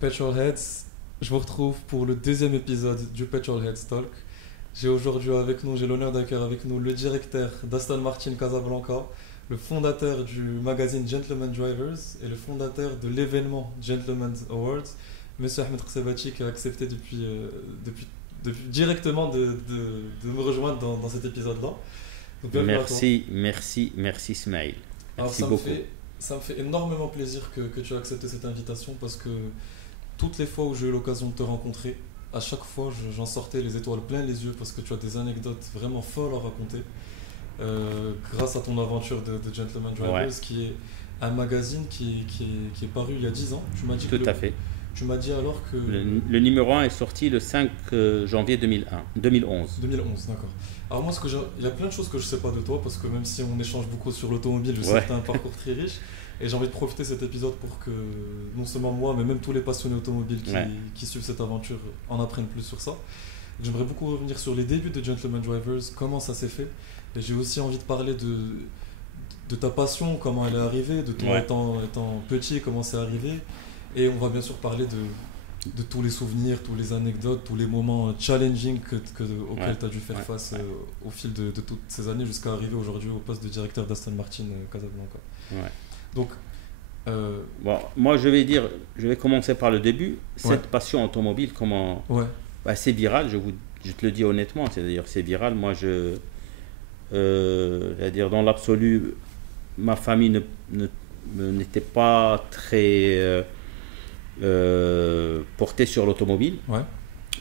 Petrolheads, je vous retrouve pour le deuxième épisode du Petrolheads Talk. J'ai l'honneur d'accueillir avec nous le directeur d'Aston Martin Casablanca, le fondateur du magazine Gentleman Drivers et le fondateur de l'événement Gentleman's Awards, Monsieur Ahmed Khsebati, qui a accepté directement de me rejoindre dans cet épisode-là. Donc bienvenue à toi. Merci Ismail. Alors Merci beaucoup. ça me fait énormément plaisir que tu aies accepté cette invitation parce que toutes les fois où j'ai eu l'occasion de te rencontrer, à chaque fois j'en sortais les étoiles plein les yeux parce que tu as des anecdotes vraiment folles à raconter. Grâce à ton aventure de Gentleman Drivers, Ouais, qui est un magazine qui est paru il y a 10 ans. tout à fait. Tu m'as dit alors que... Le numéro 1 est sorti le 5 janvier 2011. 2011, d'accord. Alors moi, il y a plein de choses que je sais pas de toi, parce que même si on échange beaucoup sur l'automobile, je sais Ouais, que tu as un parcours très riche, et j'ai envie de profiter de cet épisode pour que non seulement moi, mais même tous les passionnés automobiles ouais, qui suivent cette aventure en apprennent plus sur ça. J'aimerais beaucoup revenir sur les débuts de Gentleman Drivers, comment ça s'est fait, et j'ai aussi envie de parler de ta passion, comment elle est arrivée, de toi ouais, étant petit, comment c'est arrivé, et on va bien sûr parler de tous les souvenirs, tous les anecdotes, tous les moments challenging ouais, auxquels tu as dû faire ouais, face ouais, au fil de toutes ces années jusqu'à arriver aujourd'hui au poste de directeur d'Aston Martin Casablanca. ouais. Donc, euh, Bon, moi je vais commencer par le début. ouais, Cette passion automobile, comment, ouais, bah, c'est viral, je te le dis honnêtement, c'est-à-dire c'est viral. Moi, c'est-à-dire dans l'absolu, ma famille n'était pas très portée sur l'automobile. ouais,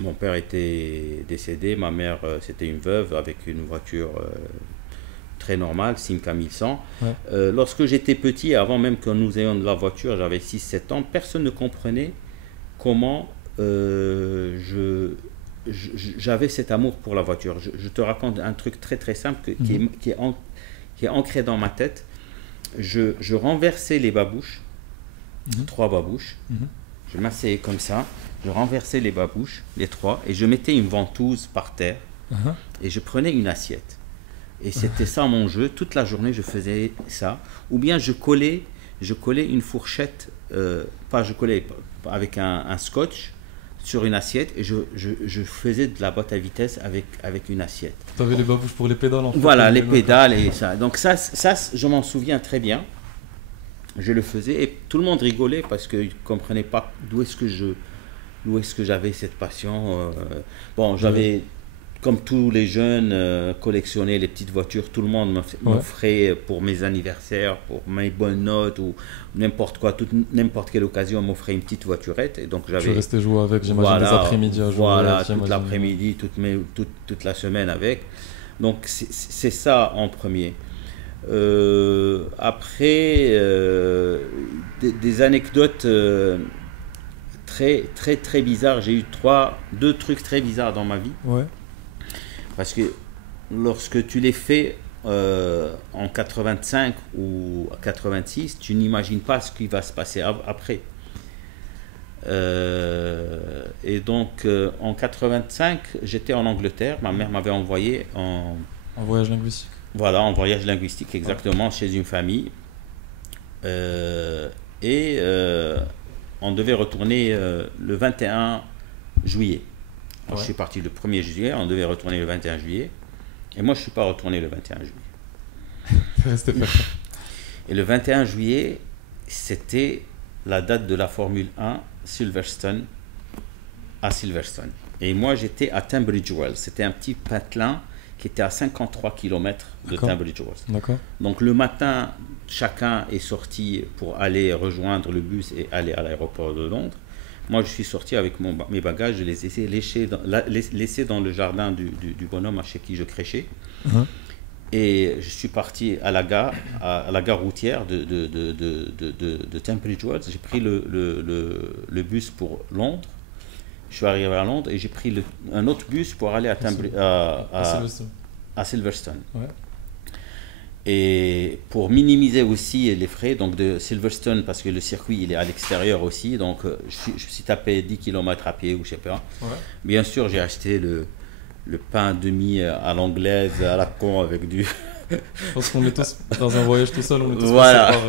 Mon père était décédé, ma mère c'était une veuve avec une voiture très normale, Simca 1100. ouais, Lorsque j'étais petit, avant même que nous ayons de la voiture, j'avais 6 7 ans, personne ne comprenait comment j'avais cet amour pour la voiture. Je te raconte un truc très très simple mhm, qui est ancré dans ma tête. Je renversais les babouches, mhm, 3 babouches, mhm, je m'asseyais comme ça, je renversais les babouches, les 3, et je mettais une ventouse par terre mhm, et je prenais une assiette. Et c'était ça mon jeu. Toute la journée, je faisais ça. Ou bien je collais une fourchette, pas je collais, avec un scotch sur une assiette et je faisais de la boîte à vitesse avec une assiette. t'avais les babouches pour les pédales en fait, Voilà, les d'accord. pédales et ça. Donc ça, je m'en souviens très bien. Je le faisais et tout le monde rigolait parce qu'ils ne comprenaient pas d'où est-ce que j'avais cette passion. Bon, De- j'avais, comme tous les jeunes, collectionné les petites voitures. Tout le monde ouais, m'offrait pour mes anniversaires, pour mes bonnes notes ou n'importe quoi, n'importe quelle occasion, m'offrait une petite voiturette. Et donc tu j'avais, restais jouer avec, j'imagine, des voilà, après-midi à jouer, voilà, toute j'imagine. l'après-midi, toute la semaine avec. Donc c'est ça en premier. Après, des anecdotes très bizarres. J'ai eu deux trucs très bizarres dans ma vie. Ouais, Parce que lorsque tu les fais en 85 ou 86, tu n'imagines pas ce qui va se passer après. Et donc en 85, j'étais en Angleterre. Ma mère m'avait envoyé un voyage linguistique. voilà, en voyage linguistique Ouais, exactement chez une famille. Euh, et on devait retourner le 21 juillet. Alors, je ouais, suis parti le 1er juillet, on devait retourner le 21 juillet. Et moi, je ne suis pas retourné le 21 juillet. t'es resté faire ça. Et le 21 juillet, c'était la date de la Formule 1 Silverstone à Silverstone. Et moi, j'étais à Tunbridge Wells. C'était un petit patelin qui était à 53 kilomètres de D'accord, Tunbridge Wells. d'accord. Donc le matin, chacun est sorti pour aller rejoindre le bus et aller à l'aéroport de Londres. Moi, je suis sorti avec mes bagages, je les ai laissés dans le jardin du bonhomme chez qui je créchais. Mhm, Et je suis parti à la gare, à la gare routière de Tunbridge Wells. J'ai pris le bus pour Londres. Je suis arrivé à Londres et j'ai pris un autre bus pour aller merci. À Sylvester. à Silverstone. Ouais, Et pour minimiser aussi les frais donc de Silverstone, parce que le circuit il est à l'extérieur aussi, donc je me suis tapé 10 km à pied ou je sais pas. ouais. Bien sûr, j'ai acheté le pain demi à l'anglaise, à la con, avec Je pense qu'on est tous dans un voyage tout seul, on est tous Voilà. passés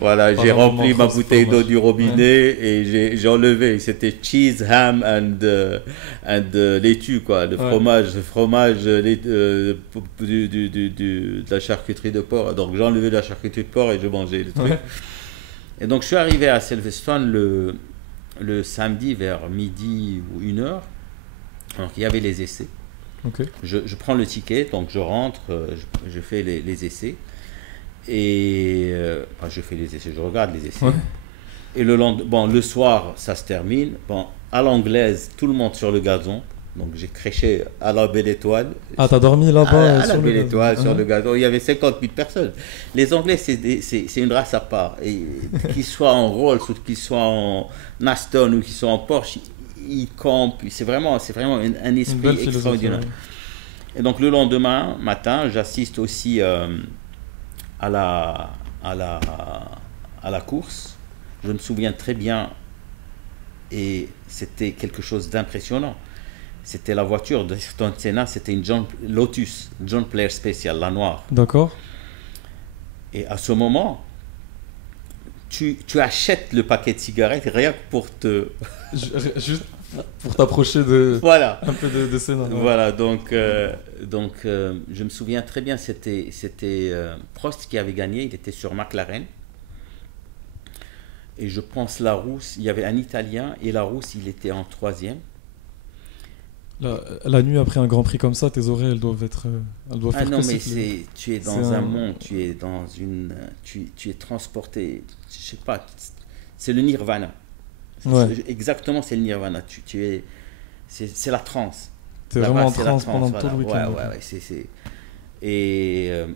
Voilà, par j'ai un moment rempli ma creux, ce bouteille d'eau fromage. du robinet et j'ai enlevé. C'était cheese, ham and laitue, quoi. Ouais. Le fromage de la charcuterie de porc. Donc j'ai enlevé la charcuterie de porc et je mangeais le truc. Ouais. Et donc je suis arrivé à Silverstone le samedi vers midi ou 1 heure. Donc il y avait les essais. Ok. Je prends le ticket, donc je rentre, je fais les essais. Et enfin, je fais les essais, je regarde les essais. Ouais. Et le soir, ça se termine. Bon, à l'anglaise, tout le monde sur le gazon. Donc j'ai créché à la Belle Étoile. Ah, t'as dormi À là-bas la sur le Belle gazon. Étoile, sur Ah. le gazon. Il y avait 50 000 personnes. Les Anglais, c'est une race à part. Et qu'ils soient en Rolls, ou qu'ils soient en Aston, ou qu'ils soient en Porsche, ils campent. C'est vraiment un Une esprit belle philosophie. extraordinaire. Et donc le lendemain matin, j'assiste aussi à la, à la, à la course. Je me souviens très bien et c'était quelque chose d'impressionnant. C'était la voiture de Ayrton Senna, c'était une Lotus, John Player Special, la noire. D'accord. Et à ce moment, tu achètes le paquet de cigarettes rien que pour te... Juste pour t'approcher de Voilà. un peu de Senna. Ouais. Voilà, donc je me souviens très bien, c'était Prost qui avait gagné, il était sur McLaren. Et je pense la rousse, il y avait un Italien et la rousse, il était en 3e. La nuit après un Grand Prix comme ça, tes oreilles elles doivent Ah faire non, que mais siffler. tu es C'est dans un un- monde, tu es dans une, tu es transporté, je sais pas, c'est le nirvana. Ouais. Exactement, c'est le nirvana. C'est la transe. T'es Là-bas, vraiment en c'est la transe pendant transe, tout le voilà. week-end. Ouais, ok. ouais, et, euh,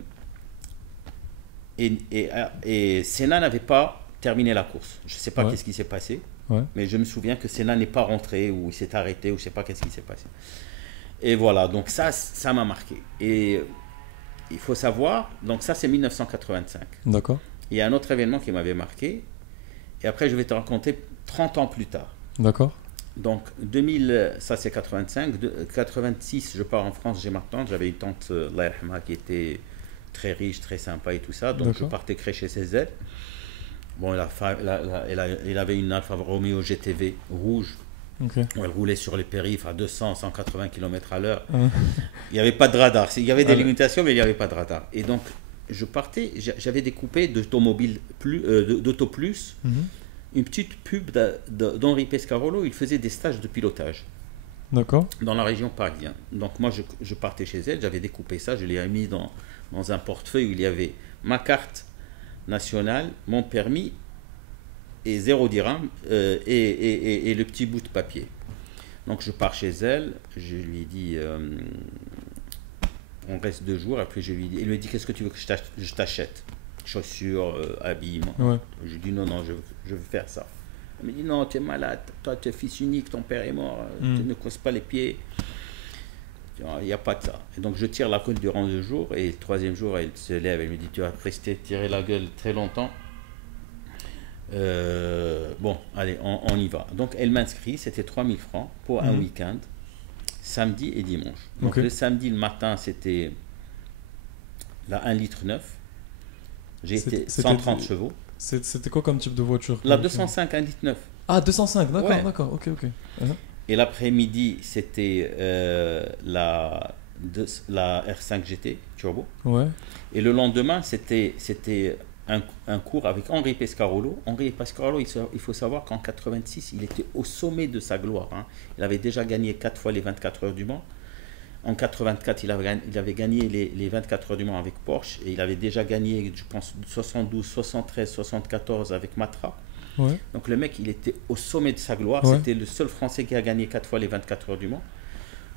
et Senna n'avait pas terminé la course. Je sais pas Ouais. qu'est-ce qui s'est passé, Ouais. mais je me souviens que Senna n'est pas rentré ou il s'est arrêté ou je sais pas qu'est-ce qui s'est passé. Et voilà, donc ça m'a marqué. Et il faut savoir, donc ça c'est 1985. D'accord. Il y a un autre événement qui m'avait marqué, et après je vais te raconter 30 ans plus tard. D'accord. Donc 2000, ça c'est 85, 86 je pars en France, j'ai ma tante, j'avais une tante Allah yarhamha, qui était très riche, très sympa et tout ça, donc je D'accord. partais crécher chez elle. Bon, elle avait une Alfa Romeo GTV rouge, Ok. où elle roulait sur les périphes à 200, 180 km à l'heure. Hein. Il n'y avait pas de radar, il y avait des Ah, limitations mais il n'y avait pas de radar. Et donc je partais, j'avais découpé d'Auto Plus, Mhm. une petite pub d'Henri Pescarolo. Il faisait des stages de pilotage D'accord. dans la région parisienne. Donc moi, je partais chez elle, j'avais découpé ça, je l'ai mis dans un portefeuille où il y avait ma carte nationale, mon permis et 0 dirham et le petit bout de papier. Donc je pars chez elle, je lui ai dit, on reste 2 jours, après je lui ai dit, elle me dit, qu'est-ce que tu veux que je t'achète? Chaussures, habillement. Ouais. Je lui dis non, je veux faire ça. Elle me dit non, tu es malade, toi tu es fils unique, ton père est mort, tu ne causes pas les pieds. Il n'y a pas de ça. Et donc je tire la côte durant 2 jours et le 3e jour elle se lève, elle me dit tu vas rester tirer la gueule très longtemps. Bon, allez, on y va. Donc elle m'inscrit, c'était 3000 francs pour un week-end, samedi et dimanche. Donc Ok. le samedi, le matin, c'était la 1,9 litre. J'ai été C'était 130 chevaux. C'était quoi comme type de voiture? La 205 1,9 litre. Ah, 205, d'accord, Ouais. d'accord, ok, ok. Et l'après-midi, c'était la R5 GT Turbo. Ouais, Et le lendemain, c'était un cours avec Henri Pescarolo. Henri Pescarolo, il faut savoir qu'en 86, il était au sommet de sa gloire, hein. Il avait déjà gagné 4 fois les 24 heures du Mans. En 84, il avait gagné les 24 heures du Mans avec Porsche. Et il avait déjà gagné, je pense, 72, 73, 74 avec Matra. ouais. Donc le mec, il était au sommet de sa gloire. Ouais. C'était le seul Français qui a gagné 4 fois les 24 heures du Mans.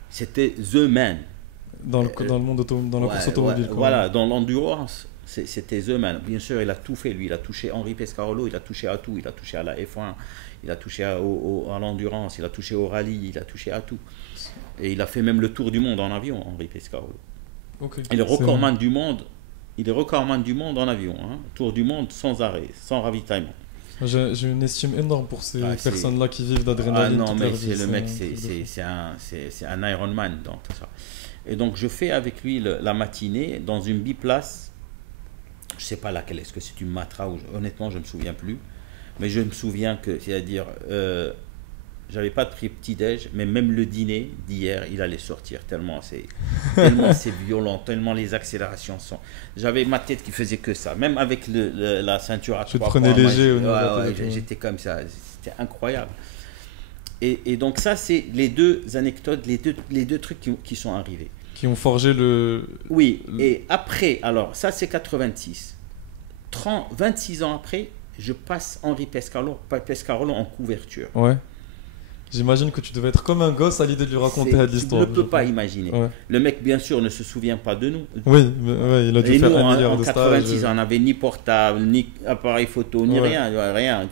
C'était The Man. Dans le monde dans la course automobile, quoi. Voilà, dans l'endurance, c'était The Man. Bien sûr, il a tout fait, lui. Il a touché Henri Pescarolo, il a touché à tout. Il a touché à la F1, il a touché à l'endurance, il a touché au rallye, il a touché à tout. Et il a fait même le tour du monde en avion, Henri Pescarolo. Ok. Il est C'est- recordman du monde. Il est recordman du monde en avion, hein. Tour du monde sans arrêt, sans ravitaillement. J'ai une estime énorme pour ces Ah, c'est- personnes-là qui vivent Ah d'adrénaline. non, toute mais leur vie, c'est le mec, un truc de fou. c'est un Iron Man dans tout ça. Et donc, je fais avec lui la matinée dans une biplace. Je ne sais pas laquelle, est-ce que c'est une Matra ou honnêtement, je ne me souviens plus. Mais je me souviens que, c'est-à-dire, j'avais pas pris petit-déj, mais même le dîner d'hier, il allait sortir tellement c'est violent, tellement les accélérations sont. J'avais ma tête qui faisait que ça, même avec la ceinture à Tu te 3 prenais points. léger au niveau de la Ouais, tête, ouais. j'étais comme ça, c'était incroyable. Et donc ça, c'est les deux anecdotes, les deux trucs qui sont arrivés. Qui ont forgé le. Oui, et après, alors ça c'est 86. 26 ans après, je passe Henri Pescarolo en couverture. Ouais. J'imagine que tu devais être comme un gosse à l'idée de lui raconter l'histoire. Tu ne peux pas imaginer. Ouais. Le mec, bien sûr, ne se souvient pas de nous. Oui, mais, ouais, il a dû Et faire nous, un milliard en de 86, stages. on n'avait ni portable, ni appareil photo, ni Ouais. rien.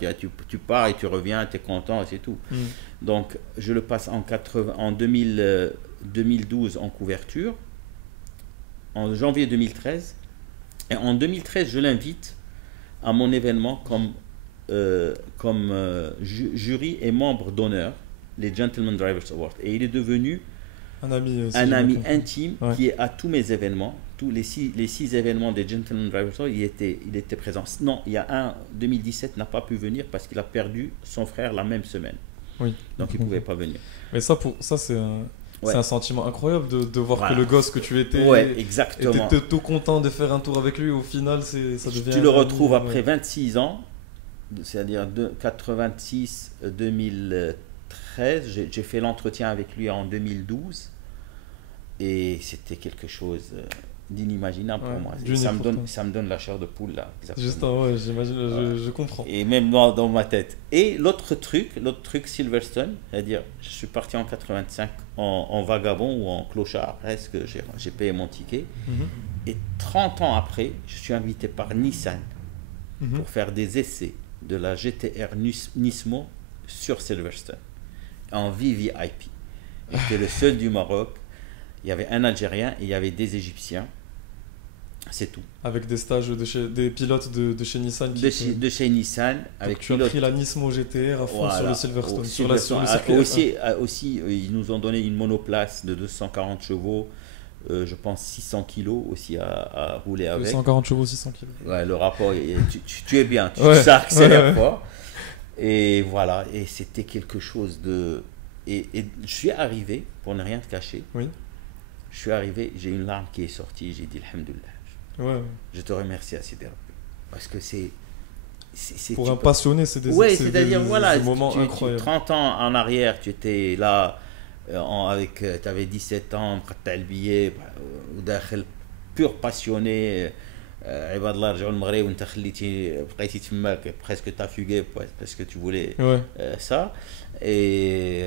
Tu pars et tu reviens, tu es content et c'est tout. Mm. Donc, je le passe en 2012 en couverture, en janvier 2013. Et en 2013, je l'invite à mon événement comme jury et membre d'honneur, les Gentleman Drivers Awards. Et il est devenu Un ami, un ami intime Ouais. qui est à tous mes événements, tous les six événements des Gentleman Drivers Awards, il était présent. Non, il y a un 2017 n'a pas pu venir parce qu'il a perdu son frère la même semaine. Oui. Donc il ne pouvait pas venir. Mais ça, c'est un. Ouais. C'est un sentiment incroyable de voir Voilà. que le gosse que tu étais Ouais, exactement. était tout content de faire un tour avec lui. Au final, ça devient. Tu le un ami, retrouves après ouais. 26 ans, c'est-à-dire de 86-2013. J'ai fait l'entretien avec lui en 2012 et c'était quelque chose d'inimaginable Ouais, pour moi. d'unique pour toi. Ça me donne la chair de poule là. Exactement. Juste, ouais, j'imagine, je comprends. Et même dans ma tête. Et l'autre truc Silverstone, c'est-à-dire je suis parti en 85 en vagabond ou en clochard presque, j'ai payé mon ticket. Mhm. Et 30 ans après, je suis invité par Nissan Mhm. pour faire des essais de la GTR Nismo sur Silverstone en VVIP. J'étais le seul du Maroc. Il y avait un Algérien et il y avait des Égyptiens. C'est tout. Avec des stages des pilotes de chez Nissan. De chez Nissan, avec tu as pris la Nismo GTR à fond sur le Silverstone. au Sur le Silverstone. circuit. Aussi, ils nous ont donné une monoplace de 240 chevaux, je pense 600 kilos aussi à rouler avec. 240 chevaux, 600 kg. Ouais, le rapport, tu es bien, Ouais, ça accélère ouais. fort. Et voilà, et c'était quelque chose de... Et je suis arrivé, pour ne rien te cacher, Oui. je suis arrivé, j'ai une larme qui est sortie, j'ai dit Alhamdoulilah. Ouais. Je te remercie à Sidi Rabbi. Parce que c'est Pour un passionné, c'est des, ouais, c'est c'est-à-dire, des voilà, moments incroyables. 30 ans en arrière, tu étais là, tu avais 17 ans, مقطع البيات وداخل pur passionné. عباد الله رجعوا المغرب وانت بقيتي تماك presque t'as fugué parce que tu voulais Ouais. ça. Et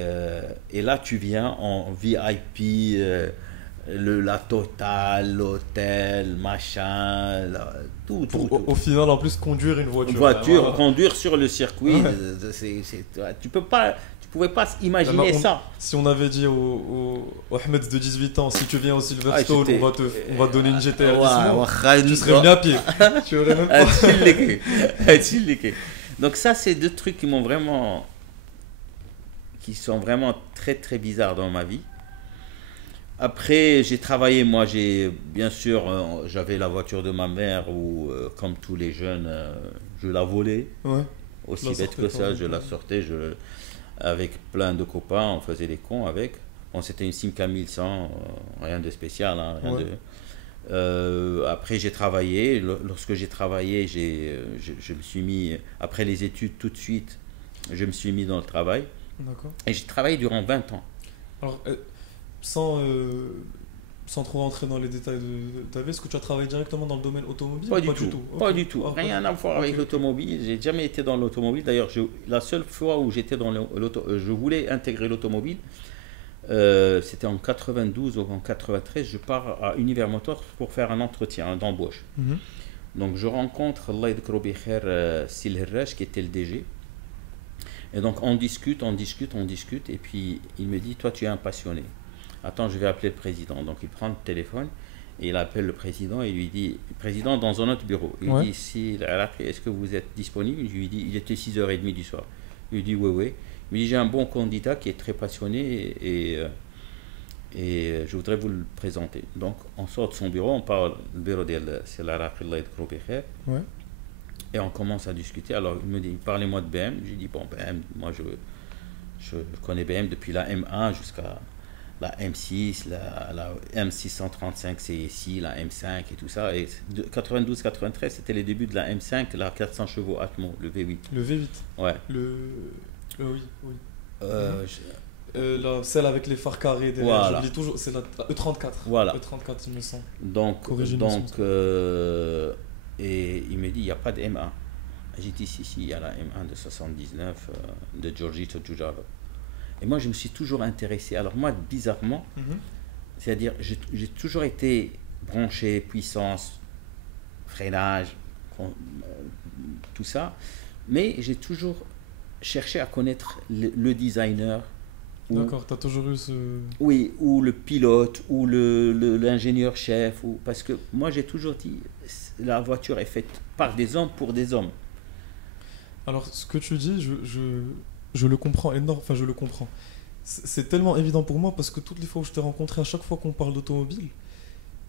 là, tu viens en VIP, la totale, l'hôtel, machin, tout. Au final, en plus, conduire une voiture. Une voiture, Voilà. conduire sur le circuit, Ouais. tu pouvais pas imaginer ça. Si on avait dit au Ahmed de 18 ans, si tu viens au Silverstone, j'étais- on va te donner une GTR Nismo, Ouais, tu serais venu à pied. Tu aurais même pas. Atchileke. Donc ça, c'est deux trucs qui sont vraiment très très bizarres dans ma vie. Après, j'ai travaillé, moi, bien sûr, j'avais la voiture de ma mère où, comme tous les jeunes, je la volais. Ouais. Aussi La bête sortais que pas, ça, ouais. je la sortais, avec plein de copains, on faisait les cons avec. Bon, c'était une Simca 1100, rien de spécial, hein, rien Ouais. Après, j'ai travaillé. Lorsque j'ai travaillé, je me suis mis, après les études tout de suite, je me suis mis dans le travail. D'accord. Et j'ai travaillé durant 20 ans. Alors, sans trop rentrer dans les détails de ta vie, est-ce que tu as travaillé directement dans le domaine automobile Pas ou du tout. Pas Ok. du tout. Ah, pas Rien à voir avec Ok. l'automobile. J'ai jamais été dans l'automobile. D'ailleurs, la seule fois où j'étais je voulais intégrer l'automobile, c'était en 92 ou en 93. Je pars à Univers Motors pour faire un entretien d'embauche. Mhm. Donc, je rencontre Allah yadhkuru bi khair, Sil Herrach, qui était le DG. Et donc, on discute. Et puis, il me dit, toi, tu es un passionné. Attends, je vais appeler le président. Donc, il prend le téléphone et il appelle le président et lui dit, le président dans un autre bureau. Il Ouais. lui dit, si, est-ce que vous êtes disponible? Je lui dis, il était 6h30 du soir. Il lui dit, oui. Il me dit, j'ai un bon candidat qui est très passionné Et je voudrais vous le présenter. Donc, on sort de son bureau, on parle, le bureau c'est l'Araq, Ouais. et on commence à discuter. Alors, il me dit, parlez-moi de BM. Je lui dis, bon, BM, moi, je connais BM depuis la M1 jusqu'à la M6, la M635 CSI, la M5 et tout ça. Et 92-93, c'était les débuts de la M5, la 400 chevaux Atmo, le V8. Le V8. Ouais. Oui, oui. Euh, Celle avec les phares carrés derrière, Voilà. j'oublie toujours, c'est la E34. Voilà. E34, il me semble. Donc, Corrigez-moi si je me trompe. et il me dit, il n'y a pas de M1. J'ai dit, si, il y a la M1 de 79 de Giorgito Giugiaro. Et moi, je me suis toujours intéressé. Alors moi, bizarrement, c'est-à-dire, j'ai toujours été branché, puissance, freinage, tout ça, mais j'ai toujours cherché à connaître le designer. D'accord, tu as toujours eu ce... Oui, ou le pilote, ou l'ingénieur chef, parce que moi j'ai toujours dit, la voiture est faite par des hommes pour des hommes. Alors, ce que tu dis, je le comprends énormément, enfin je le comprends. C'est tellement évident pour moi parce que toutes les fois où je t'ai rencontré, à chaque fois qu'on parle d'automobile,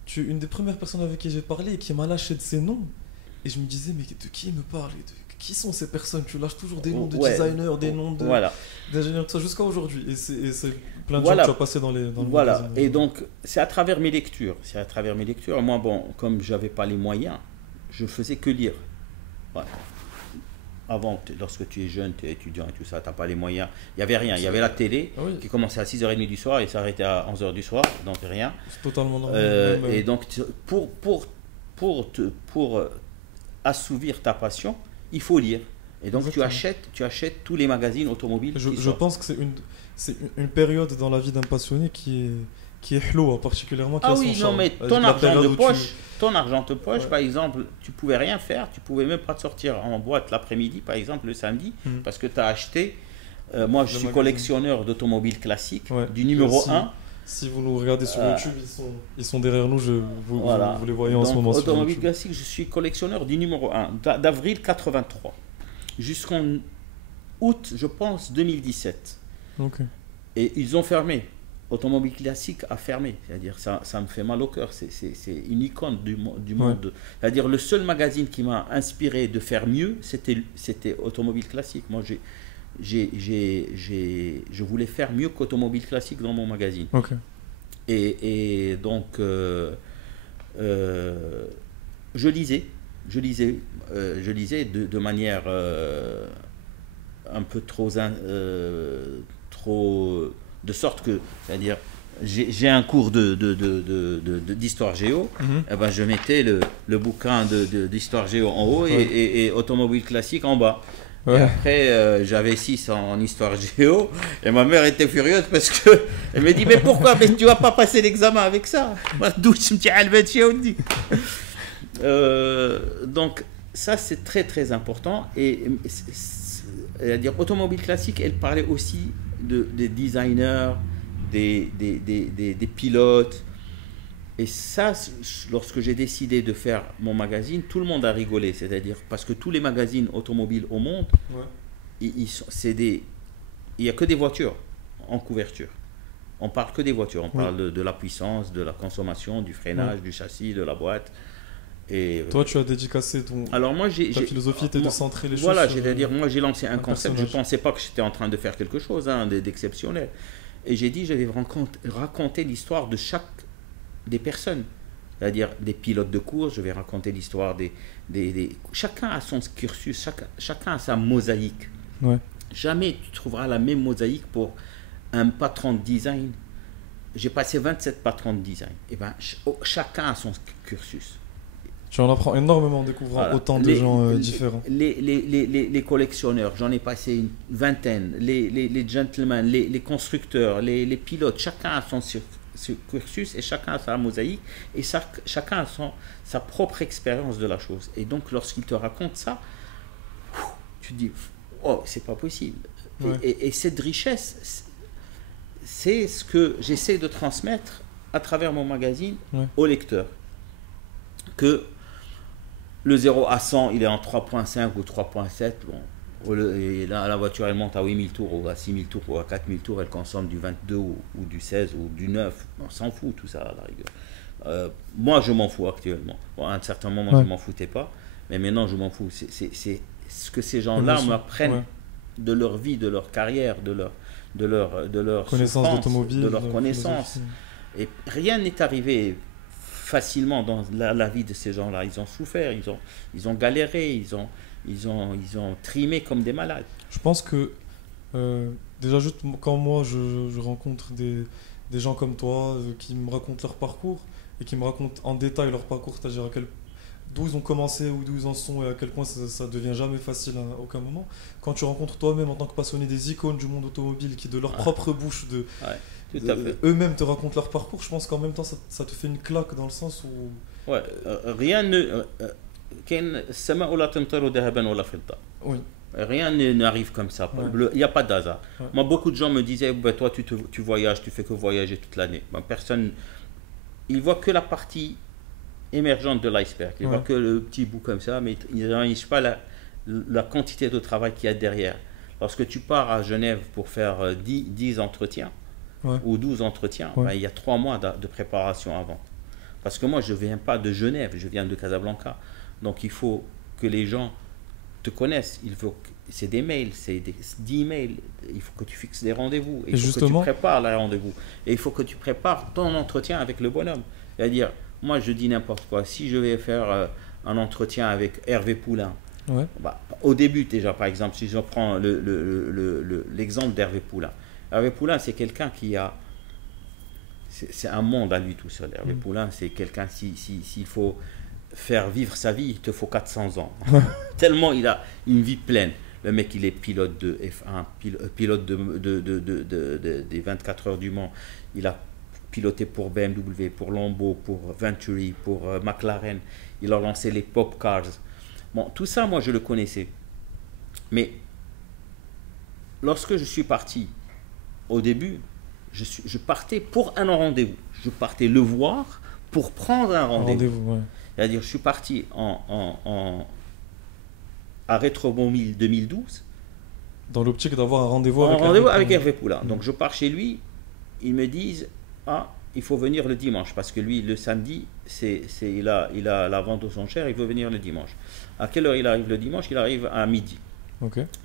tu es une des premières personnes avec qui j'ai parlé et qui m'a lâché de ces noms. Et je me disais, mais de qui il me parle? Qui sont ces personnes? Tu lâches toujours des noms de designers, des noms d'ingénieurs, tout ça, jusqu'à aujourd'hui. Et c'est plein de gens que tu as passé dans le magazine. Et donc, c'est à travers mes lectures. Moi, bon, comme je n'avais pas les moyens, je faisais que lire. Ouais. Avant, lorsque tu es jeune, tu es étudiant et tout ça, tu n'as pas les moyens. Il n'y avait rien. Il y avait la télé qui commençait à 6h30 du soir et s'arrêtait à 11h du soir, donc rien. C'est totalement normal. Et donc, pour assouvir ta passion, il faut lire. Et donc, tu achètes tous les magazines automobiles. Je pense que c'est une période dans la vie d'un passionné qui est floue, particulièrement. Ah oui, non, mais ton argent de poche, par exemple, tu pouvais rien faire, tu pouvais même pas te sortir en boîte l'après-midi, par exemple, le samedi, parce que tu as acheté. Moi, je suis collectionneur d'automobiles classiques, du numéro 1. Si vous nous regardez sur YouTube, ils sont derrière nous, vous les voyez en donc, ce moment. Automobile classique, je suis collectionneur du numéro 1, d'avril 83 jusqu'en août, je pense, 2017. Okay. Et ils ont fermé. Automobile classique a fermé. C'est-à-dire, ça me fait mal au cœur. C'est une icône du monde. C'est-à-dire, le seul magazine qui m'a inspiré de faire mieux, c'était Automobile classique. Moi, je voulais faire mieux qu'Automobile classique dans mon magazine. Okay. Et donc, je lisais de manière un peu trop de sorte que, c'est-à-dire, j'ai un cours d'histoire géo, et ben je mettais le bouquin d'histoire géo en haut et automobile classique en bas. Ouais. Et après, j'avais 6 en histoire géo et ma mère était furieuse parce que elle me dit, mais pourquoi? Mais tu vas pas passer l'examen avec ça. Donc ça c'est très très important. Et c'est-à-dire, automobile classique, elle parlait aussi des designers, des pilotes. Et ça, lorsque j'ai décidé de faire mon magazine, tout le monde a rigolé. C'est-à-dire, parce que tous les magazines automobiles au monde, il n'y a que des voitures en couverture. On parle que des voitures. On parle de la puissance, de la consommation, du freinage, du châssis, de la boîte. Et toi, tu as dédicacé ta philosophie était de centrer les choses. Voilà, c'est-à-dire, moi j'ai lancé un concept, je ne pensais pas que j'étais en train de faire quelque chose d'exceptionnel. Et j'ai dit, je vais raconter l'histoire de chaque des personnes. C'est-à-dire des pilotes de course, je vais raconter l'histoire chacun a son cursus, chacun a sa mosaïque. Ouais. Jamais tu trouveras la même mosaïque pour un patron de design. J'ai passé 27 patrons de design. Et ben, chacun a son cursus. Tu en apprends énormément en découvrant autant de gens différents. Les collectionneurs, j'en ai passé une vingtaine. Les gentlemen, les constructeurs, les pilotes, chacun a son cursus et chacun a sa mosaïque et chacun a sa propre expérience de la chose. Et donc, lorsqu'il te raconte ça, tu te dis, oh, c'est pas possible. Ouais. Et cette richesse, c'est ce que j'essaie de transmettre à travers mon magazine au lecteur. Que le 0 à 100, il est en 3.5 ou 3.7. Bon, Et là, la voiture, elle monte à 8000 tours, ou à 6000 tours, ou à 4000 tours, elle consomme du 22 ou du 16 ou du 9. On s'en fout, tout ça, à la rigueur. Moi, je m'en fous actuellement. Bon, à un certain moment, je m'en foutais pas, mais maintenant, je m'en fous. C'est ce que ces gens-là m'apprennent de leur vie, de leur carrière, de leur connaissance d'automobile, de leur connaissance. Et rien n'est arrivé facilement dans la vie de ces gens-là. Ils ont souffert, ils ont galéré, ils ont trimé comme des malades. Je pense que déjà juste quand moi je rencontre des gens comme toi qui me racontent leur parcours et qui me racontent en détail leur parcours, c'est-à-dire d'où ils ont commencé ou d'où ils en sont et à quel point ça devient jamais facile à aucun moment. Quand tu rencontres toi-même en tant que passionné des icônes du monde automobile qui de leur propre bouche eux-mêmes te racontent leur parcours, je pense qu'en même temps ça te fait une claque dans le sens où rien ne oui. Rien n'arrive comme ça. Il n'y a pas d'hasard. Moi, beaucoup de gens me disaient, toi, tu voyages, tu fais que voyager toute l'année. Personne, il voit que la partie émergente de l'iceberg. Il voit que le petit bout comme ça, mais il ne réalise pas la quantité de travail qu'il y a derrière. Lorsque tu pars à Genève pour faire 10 entretiens ou 12 entretiens, il y a 3 mois de préparation avant. Parce que moi, je ne viens pas de Genève, je viens de Casablanca. Donc, il faut que les gens te connaissent. C'est des mails, c'est 10 mails. Il faut que tu fixes des rendez-vous. Il faut que tu prépares les rendez-vous. Et il faut que tu prépares ton entretien avec le bonhomme. C'est-à-dire, moi, je dis n'importe quoi. Si je vais faire un entretien avec Hervé Poulain, au début déjà, par exemple, si je prends l'exemple d'Hervé Poulain. Hervé Poulain, c'est quelqu'un qui a... C'est un monde à lui tout seul. Hervé Poulain, c'est quelqu'un, s'il faut faire vivre sa vie, il te faut 400 ans. Tellement il a une vie pleine. Le mec, il est pilote de F1, pilote des 24 heures du Mans. Il a piloté pour BMW, pour Lambo, pour Venturi, pour McLaren. Il a lancé les pop cars. Bon, tout ça, moi, je le connaissais. Mais lorsque je suis parti, au début, je partais pour un rendez-vous. Je partais le voir pour prendre un rendez-vous. C'est-à-dire, je suis parti à Rétromobile 2012. Dans l'optique d'avoir un rendez-vous avec Hervé Poulain. Donc, je pars chez lui. Ils me disent, il faut venir le dimanche. Parce que lui, le samedi, il a la vente aux enchères. Il veut venir le dimanche. À quelle heure il arrive le dimanche? Il arrive à midi.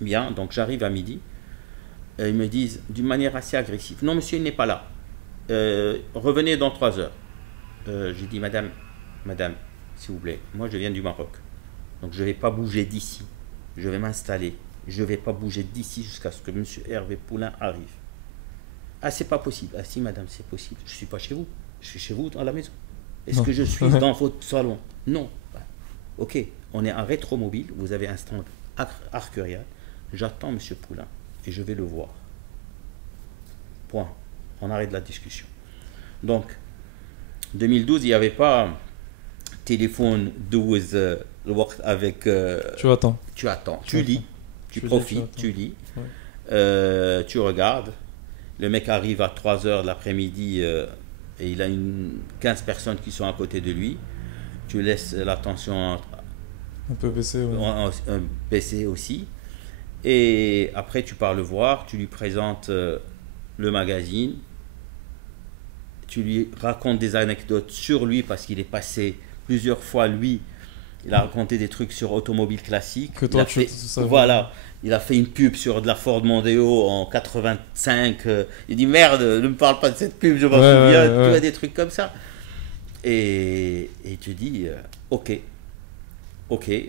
Bien, donc j'arrive à midi. Et ils me disent, d'une manière assez agressive, non, monsieur, il n'est pas là. Revenez dans 3 heures. J'ai dit, madame, s'il vous plaît, moi je viens du Maroc, donc je ne vais pas bouger d'ici, je vais m'installer, je ne vais pas bouger d'ici jusqu'à ce que M. Hervé Poulain arrive. Ah, c'est pas possible. Ah si madame, c'est possible, je ne suis pas chez vous, je suis chez vous à la maison. Est-ce que je suis dans votre salon? Non. Ok, on est à Rétromobile, vous avez un stand Arcurial, j'attends M. Poulain et je vais le voir. Point, on arrête la discussion. Donc, 2012, il n'y avait pas téléphone 12 avec... tu attends, tu lis, tu profites, tu lis, tu regardes. Le mec arrive à 3 heures de l'après-midi et il a 15 personnes qui sont à côté de lui. Tu laisses l'attention un peu baisser aussi. Et après, tu pars le voir, tu lui présentes le magazine. Tu lui racontes des anecdotes sur lui parce qu'il est passé plusieurs fois, lui, il a raconté des trucs sur automobile classique. Il a fait une pub sur de la Ford Mondeo en 85. Il dit merde, ne me parle pas de cette pub, je m'en souviens. Tu vois, des trucs comme ça. Et tu dis ok,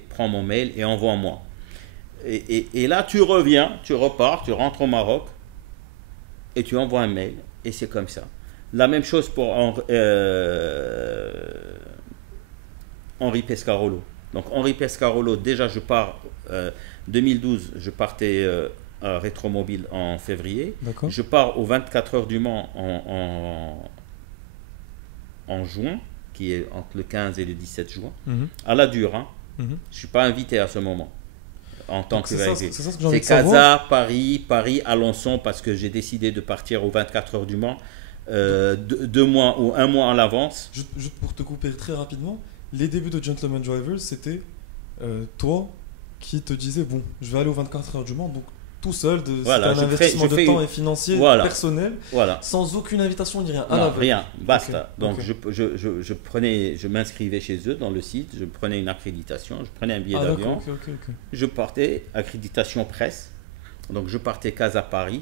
prends mon mail et envoie-moi. Et là, tu reviens, tu repars, tu rentres au Maroc et tu envoies un mail. Et c'est comme ça. La même chose pour Henri Pescarolo. Donc Henri Pescarolo, déjà je pars 2012, je partais à Rétromobile en février. Je pars aux 24 heures du Mans en juin, qui est entre le 15 et le 17 juin, à la dure. Je ne suis pas invité à ce moment en tant que VAV. C'est Casa, Paris, Alençon, parce que j'ai décidé de partir aux 24 heures du Mans 2 mois ou 1 mois à l'avance. Juste pour te couper très rapidement, les débuts de Gentleman Drivers, c'était toi qui te disait bon, je vais aller aux 24 heures du Mans, donc tout seul, Voilà, c'était un investissement de temps et financier, personnel, sans aucune invitation ni rien. Non, rien, basta. Ok, Donc ok. je m'inscrivais chez eux dans le site, je prenais une accréditation, je prenais un billet Ah, d'avion, d'accord, ok. je partais, accréditation presse, donc je partais Casa Paris,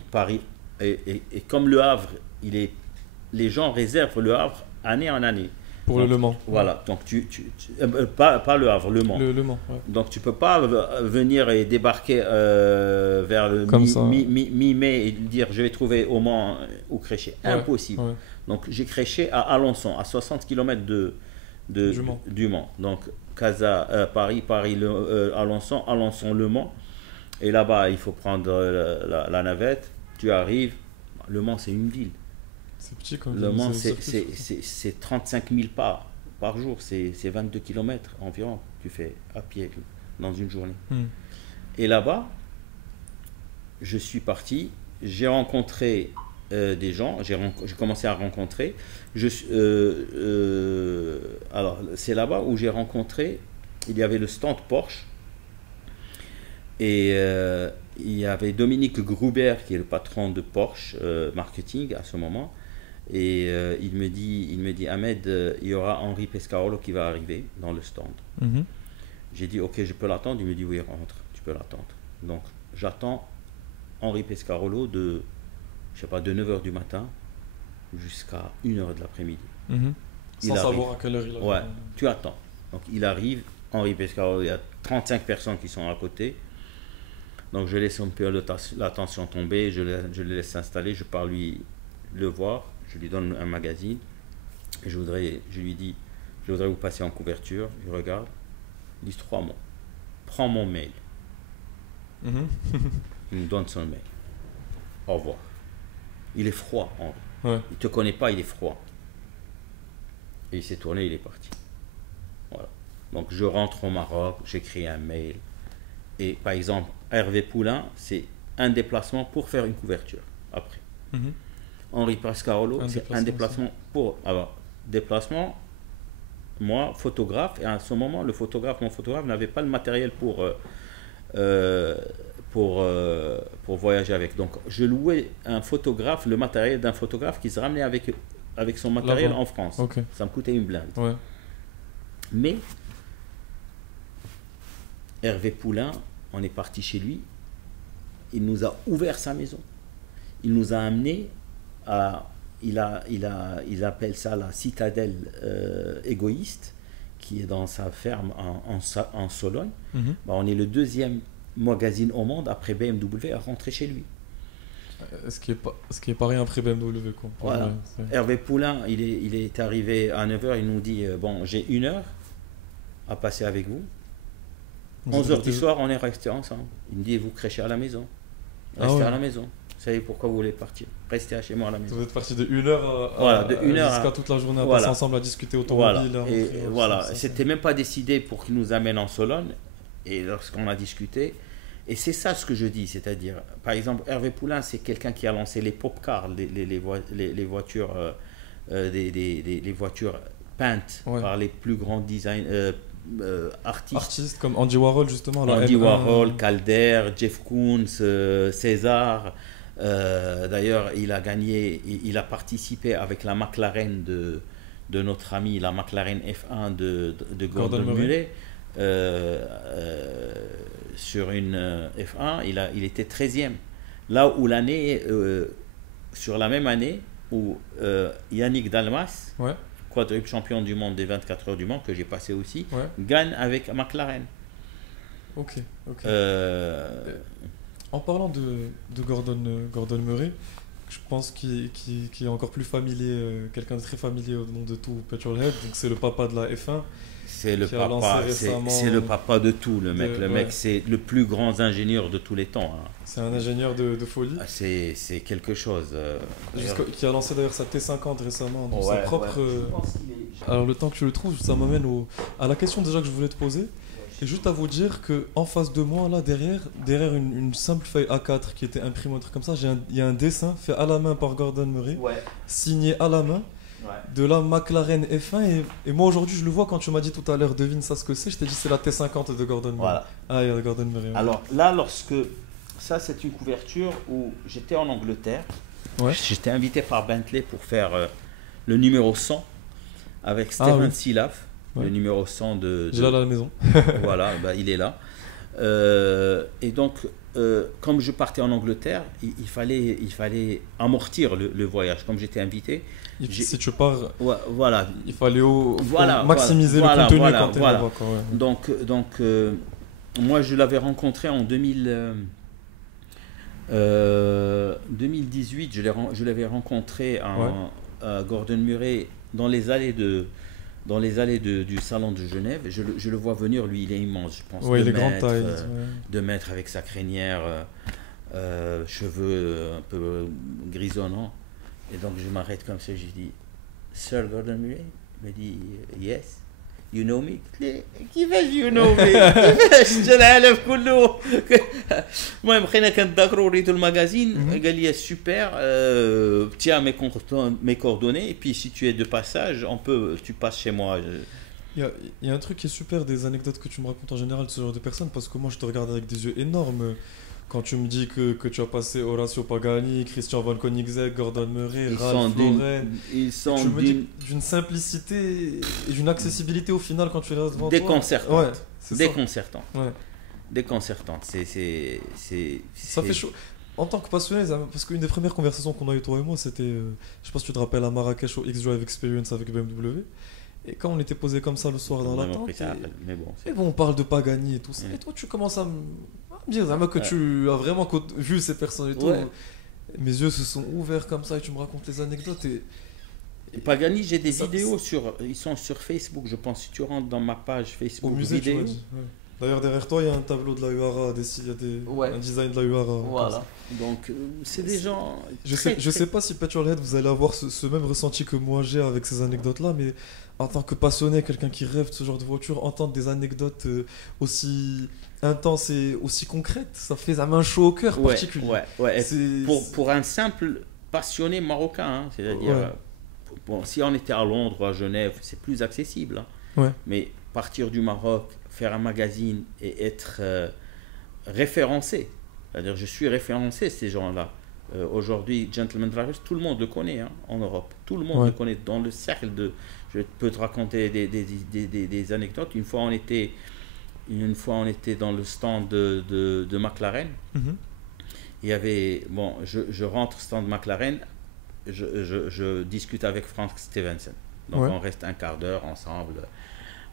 et comme Le Havre, les gens réservent Le Havre année en année. Pour Donc, le Mans. Voilà, donc pas Le Havre, Le Mans. Le Mans, ouais. Donc tu peux pas venir et débarquer vers le Comme ça. mi-mai et dire je vais trouver au Mans ou crécher. Ouais, Impossible. ouais. Donc j'ai créché à Alençon, à 60 km du Mans. Donc Paris, Alençon, Le Mans. Et là-bas, il faut prendre la navette. Tu arrives. Le Mans, c'est une ville. C'est petit comme Le Mans, c'est- c'est 35 000 pas par jour. C'est 22 km environ. Tu fais à pied dans une journée. Hmm. Et là-bas, je suis parti. J'ai rencontré des gens. J'ai commencé à rencontrer. Alors, c'est là-bas où j'ai rencontré. Il y avait le stand Porsche. Et il y avait Dominique Gruber, qui est le patron de Porsche Marketing à ce moment. Et il me dit Ahmed, il y aura Henri Pescarolo qui va arriver dans le stand. Mhm. J'ai dit ok, je peux l'attendre. Il me dit oui, rentre, tu peux l'attendre. Donc j'attends Henri Pescarolo de 9h du matin jusqu'à 1h de l'après-midi. Mhm. Il Sans arrive. savoir à quelle heure il arrive. Ouais, tu attends. Donc il arrive, Henri Pescarolo, il y a 35 personnes qui sont à côté. Donc je laisse un peu l'attention tomber, je le laisse s'installer, je pars lui le voir, je lui donne un magazine, et je lui dis, je voudrais vous passer en couverture, il regarde, il dit 3 mots, prends mon mail, Mhm. il me donne son mail, au revoir. Il est froid, Henri, Ouais. il te connaît pas, il est froid. Et il s'est tourné, il est parti. Voilà. Donc je rentre au Maroc, j'écris un mail, et par exemple, Hervé Poulain, c'est un déplacement pour faire une couverture après. Mhm. Henri Pescarolo, Un c'est déplacement un déplacement pour. Alors, déplacement, moi, photographe, et à ce moment, mon photographe n'avait pas le matériel pour voyager avec. Donc, je louais le matériel d'un photographe qui se ramenait avec son matériel Là-bas. en France. Ok. Ça me coûtait une blinde. Ouais. Mais Hervé Poulain, on est parti chez lui, il nous a ouvert sa maison. Il nous a amené à, il appelle ça la citadelle égoïste, qui est dans sa ferme en Sologne. Mhm. Bah, on est le deuxième magazine au monde après BMW à rentrer chez lui. Ce qui est pas rien après BMW, quoi. Voilà. Ouais, c'est- Hervé Poulain, il est arrivé à 9h, il nous dit bon, j'ai 1 heure à passer avec vous. Vous 11h avez- du soir, on est resté ensemble. Il me dit vous crêchez à la maison. Ah Restez ouais. à la maison. Vous savez pourquoi vous voulez partir. Restez chez moi à la maison. Vous êtes parti de 1 heure Voilà, de 1 heure jusqu'à à- toute la journée à Voilà. passer ensemble à discuter Voilà. automobile. à Et rentrer, voilà. ça, C'était même pas décidé pour qu'il nous amène en Sologne. Et lorsqu'on a discuté, et c'est ça ce que je dis, c'est-à-dire, par exemple, Hervé Poulain, c'est quelqu'un qui a lancé les pop cars, les voitures, les voitures peintes Ouais. par les plus grands artistes. Artistes comme Andy Warhol, justement. la Andy M1. Warhol, Calder, Jeff Koons, César. D'ailleurs, il a participé avec la McLaren de notre ami, la McLaren F1 de Gordon Gordon Murray. Murray. Sur une F1, il était 13e. Là où sur la même année, où Yannick Dalmas, Ouais, quadruple champion du monde des 24 heures du Mans, que j'ai passé aussi, ouais. gagne avec McLaren. Ok, ok. Euh, En parlant de Gordon Murray, je pense qu'il est encore plus familier, quelqu'un de très familier au nom de tout Petrolhead, donc c'est le papa de la F1. c'est le Qui a lancé papa, récemment, c'est le papa de tout, le mec. Le ouais. mec, c'est le plus grand ingénieur de tous les temps. Hein. C'est un ingénieur de folie, Ah, c'est quelque chose. qui a lancé d'ailleurs sa T50 récemment, donc sa Ouais, propre... ouais. Je pense qu'il est- Alors le temps que je le trouve, ça m'amène à la question déjà que je voulais te poser. Et juste à vous dire que en face de moi, là, derrière une simple feuille A4 qui était imprimée, un truc comme ça, il y a un dessin fait à la main par Gordon Murray, Ouais, signé à la main. de la McLaren F1 et moi aujourd'hui je le vois quand tu m'as dit tout à l'heure devine ça ce que c'est, je t'ai dit c'est la T50 de Gordon Murray. Voilà. Ah, il y a Gordon Murray. Ouais. Alors là, ça c'est une couverture où j'étais en Angleterre, Ouais. j'étais invité par Bentley pour faire le numéro 100 avec Stephen Silaf, Ouais. le numéro 100 de... J'ai là à la maison. Voilà, bah, il est là. Et donc, comme je partais en Angleterre, il fallait amortir le voyage. Comme j'étais invité, Si tu pars, voilà. il fallait Voilà, maximiser voilà, le contenu voilà, quand tu es voilà. là-bas. Quoi, ouais. Donc moi, je l'avais rencontré en 2018. Je l'avais rencontré à Gordon Murray dans les allées du salon de Genève. Je le vois venir, lui, il est immense, je pense. Ouais, il est grande taille. 2 mètres avec sa crinière, cheveux un peu grisonnants. Et donc je m'arrête comme ça, je dis Sir Gordon Murray? Il me dit Yes. You know me? كيفاش you know me? كيفاش جا العالم كله؟ المهم بقينا كنتذاكروا وريتو المagazine قال لي super, tiens mes coordonnées et puis si tu es de passage tu passes chez moi. Il y a un truc qui est super des anecdotes que tu me racontes en général de ce genre de personnes parce que moi je te regarde avec des yeux énormes quand tu me dis que tu as passé Horacio Pagani, Christian Van Koenigsegg, Gordon Murray, Ralph Lauren. Ils sont tu me dis d'une simplicité et d'une accessibilité au final quand tu es là devant déconcertante. toi. Ouais, c'est déconcertante. Ça. Ouais. Déconcertante. Ça fait chaud. En tant que passionné, parce qu'une des premières conversations qu'on a eu toi et moi, c'était, je sais pas si tu te rappelles, à Marrakech au X-Drive Experience avec BMW. Et quand on était posé comme ça le soir dans la tente, et bon, on parle de Pagani et tout ça, et toi tu commences à me dire que tu as vraiment vu ces personnes et tout. Ouais. Mes yeux se sont ouverts comme ça et tu me racontes les anecdotes. Et Pagani, j'ai des vidéos ils sont sur Facebook, je pense. Si tu rentres dans ma page Facebook, au musée, vidéo. tu m'as dit. Ouais. D'ailleurs, derrière toi, il y a un tableau de la URA, un design de la URA. Voilà. Donc, c'est des gens. Je sais pas si Petrolhead, vous allez avoir ce même ressenti que moi j'ai avec ces anecdotes-là, mais en tant que passionné, quelqu'un qui rêve de ce genre de voiture, entendre des anecdotes aussi intenses et aussi concrètes, ça fait un chaud au cœur particulier. Ouais. Pour un simple passionné marocain, hein, c'est-à-dire, bon, si on était à Londres ou à Genève, c'est plus accessible. Hein. Ouais. Mais partir du Maroc, faire un magazine et être référencé, c'est-à-dire je suis référencé, ces gens-là. Aujourd'hui, Gentleman Drivers, tout le monde le connaît en Europe. Tout le monde le connaît dans le cercle de... Je peux te raconter des anecdotes. Une fois, on était dans le stand de McLaren. Il y avait... Bon, je rentre au stand de McLaren, je discute avec Frank Stevenson. Donc, on reste un quart d'heure ensemble.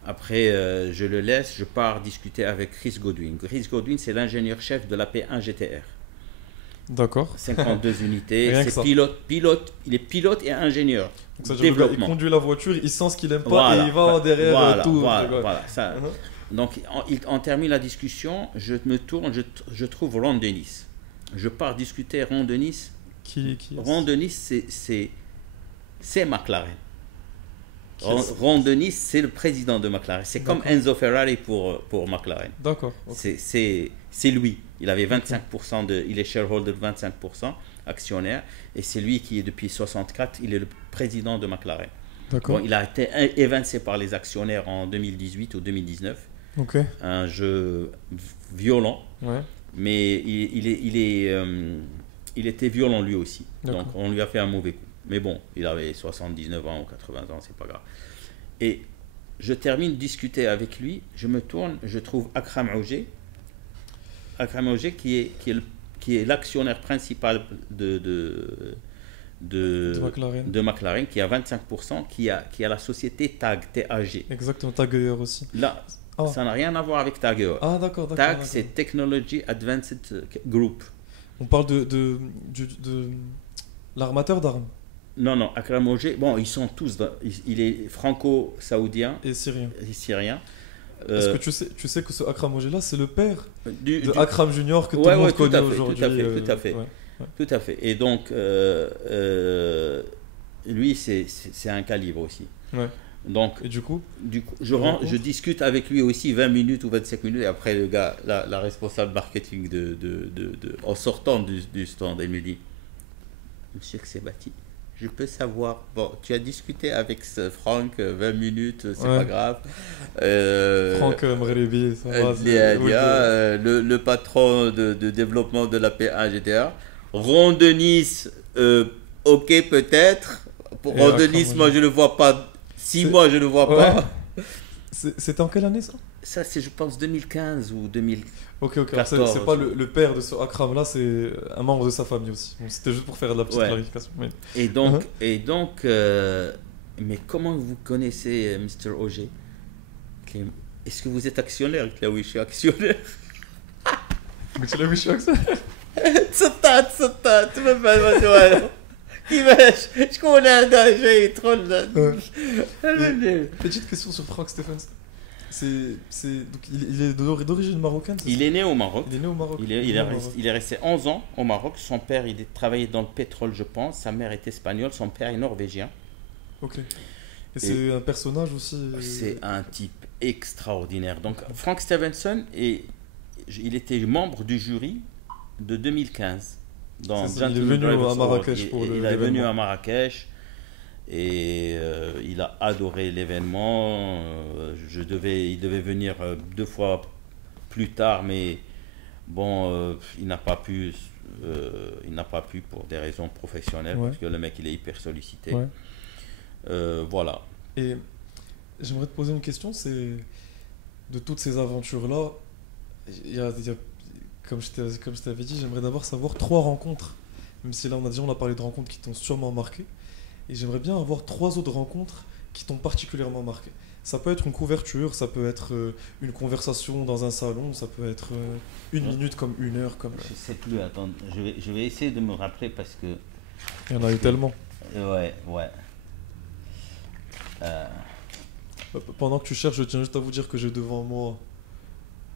Après, je le laisse, je pars discuter avec Chris Godwin. Chris Godwin, c'est l'ingénieur-chef de la P1 GTR. D'accord. 52 unités, c'est pilote, il est pilote et ingénieur. Donc ça, il conduit la voiture, il sent ce qu'il aime pas et il va derrière tout. Voilà. Ça. Donc, on termine la discussion, je me tourne, je trouve Ron Dennis. Je pars discuter Ron Dennis. Qui Ron Dennis, c'est McLaren. Ron Dennis, c'est le président de McLaren. C'est comme Enzo Ferrari pour McLaren. D'accord. Okay. C'est lui. Il avait 25%, il est shareholder de 25%, actionnaire. Et c'est lui qui est depuis 64, il est le président de McLaren. D'accord. Bon, il a été évincé par les actionnaires en 2018 ou 2019. Ok. Un jeu violent. Ouais. Mais il était violent lui aussi. Donc on lui a fait un mauvais coup. Mais bon, il avait 79 ans ou 80 ans, c'est pas grave. Et je termine de discuter avec lui, je me tourne, je trouve Akram Oujé. Akram Oujé qui est l'actionnaire principal de McLaren, qui a 25%, qui a la société TAG, TAG. Exactement, TAG Heuer aussi. Là, ça n'a rien à voir avec TAG Heuer. Ah, d'accord. TAG, c'est Technology Advanced Group. On parle de l'armateur d'armes. Non, Akram Oujé, bon, ils sont tous, il est franco-saoudien et syrien. Est-ce que tu sais que ce Akram Oujé là, c'est le père de Akram Junior que tout le monde connaît aujourd'hui. Tout à fait. Et donc, lui, c'est un calibre aussi. Ouais. Donc, et du coup je discute avec lui aussi 20 minutes ou 25 minutes, et après le gars, la responsable marketing en sortant du stand, elle me dit: Monsieur Ksebati, je peux savoir. Bon, tu as discuté avec Franck 20 minutes, c'est Ouais. pas grave. Franck Mghribi, ça va, Le patron de développement de la P1 GTA. Ron de Nice, ok peut-être. Pour Et Ron de Akram, Nice, ouais. moi je le vois pas. 6 C'est- mois, je le vois Ouais. pas. C'était en quelle année ça? Ça, c'est, je pense, 2015 ou 2000. Ok, ok. Alors, c'est 14. pas le père de ce Akram là, c'est un membre de sa famille aussi. Bon, c'était juste pour faire de la petite Ouais. clarification. Mais... Et donc, mais comment vous connaissez Mr. OG? Est-ce que vous êtes actionnaire? Là, oui, je suis actionnaire. قلت له وش أكثر؟ تسطات ما فاهم والو. كيفاش شكون هذا جاي يدخل؟ Petite question sur Frank Stephens. Donc il est d'origine marocaine, c'est ça? Il est né au Maroc. Il est né au Maroc. Il est resté 11 ans au Maroc. Son père, il travaillait dans le pétrole, je pense. Sa mère est espagnole. Son père est norvégien. Ok. Et c'est un personnage aussi. C'est un type extraordinaire. Donc, Frank Stevenson, il était membre du jury de 2015. Dans C'est ça, il est Gentleman venu Drivers à Marrakech Award. pour Il est venu l'événement. à Marrakech et il a adoré l'événement. Il devait venir 2 fois plus tard, mais bon, il n'a pas pu. Il n'a pas pu pour des raisons professionnelles, Ouais. parce que le mec il est hyper sollicité. Ouais. Voilà. Et j'aimerais te poser une question, c'est de toutes ces aventures-là, comme je t'avais dit, j'aimerais d'abord savoir 3 rencontres, même si là on a parlé de rencontres qui t'ont sûrement marqué, et j'aimerais bien avoir 3 autres rencontres qui t'ont particulièrement marqué. Ça peut être une couverture, ça peut être une conversation dans un salon, ça peut être une minute comme 1 heure, comme... Je sais plus, attends, je vais essayer de me rappeler parce que. Il y en a eu tellement. Ouais. Pendant que tu cherches, je tiens juste à vous dire que j'ai devant moi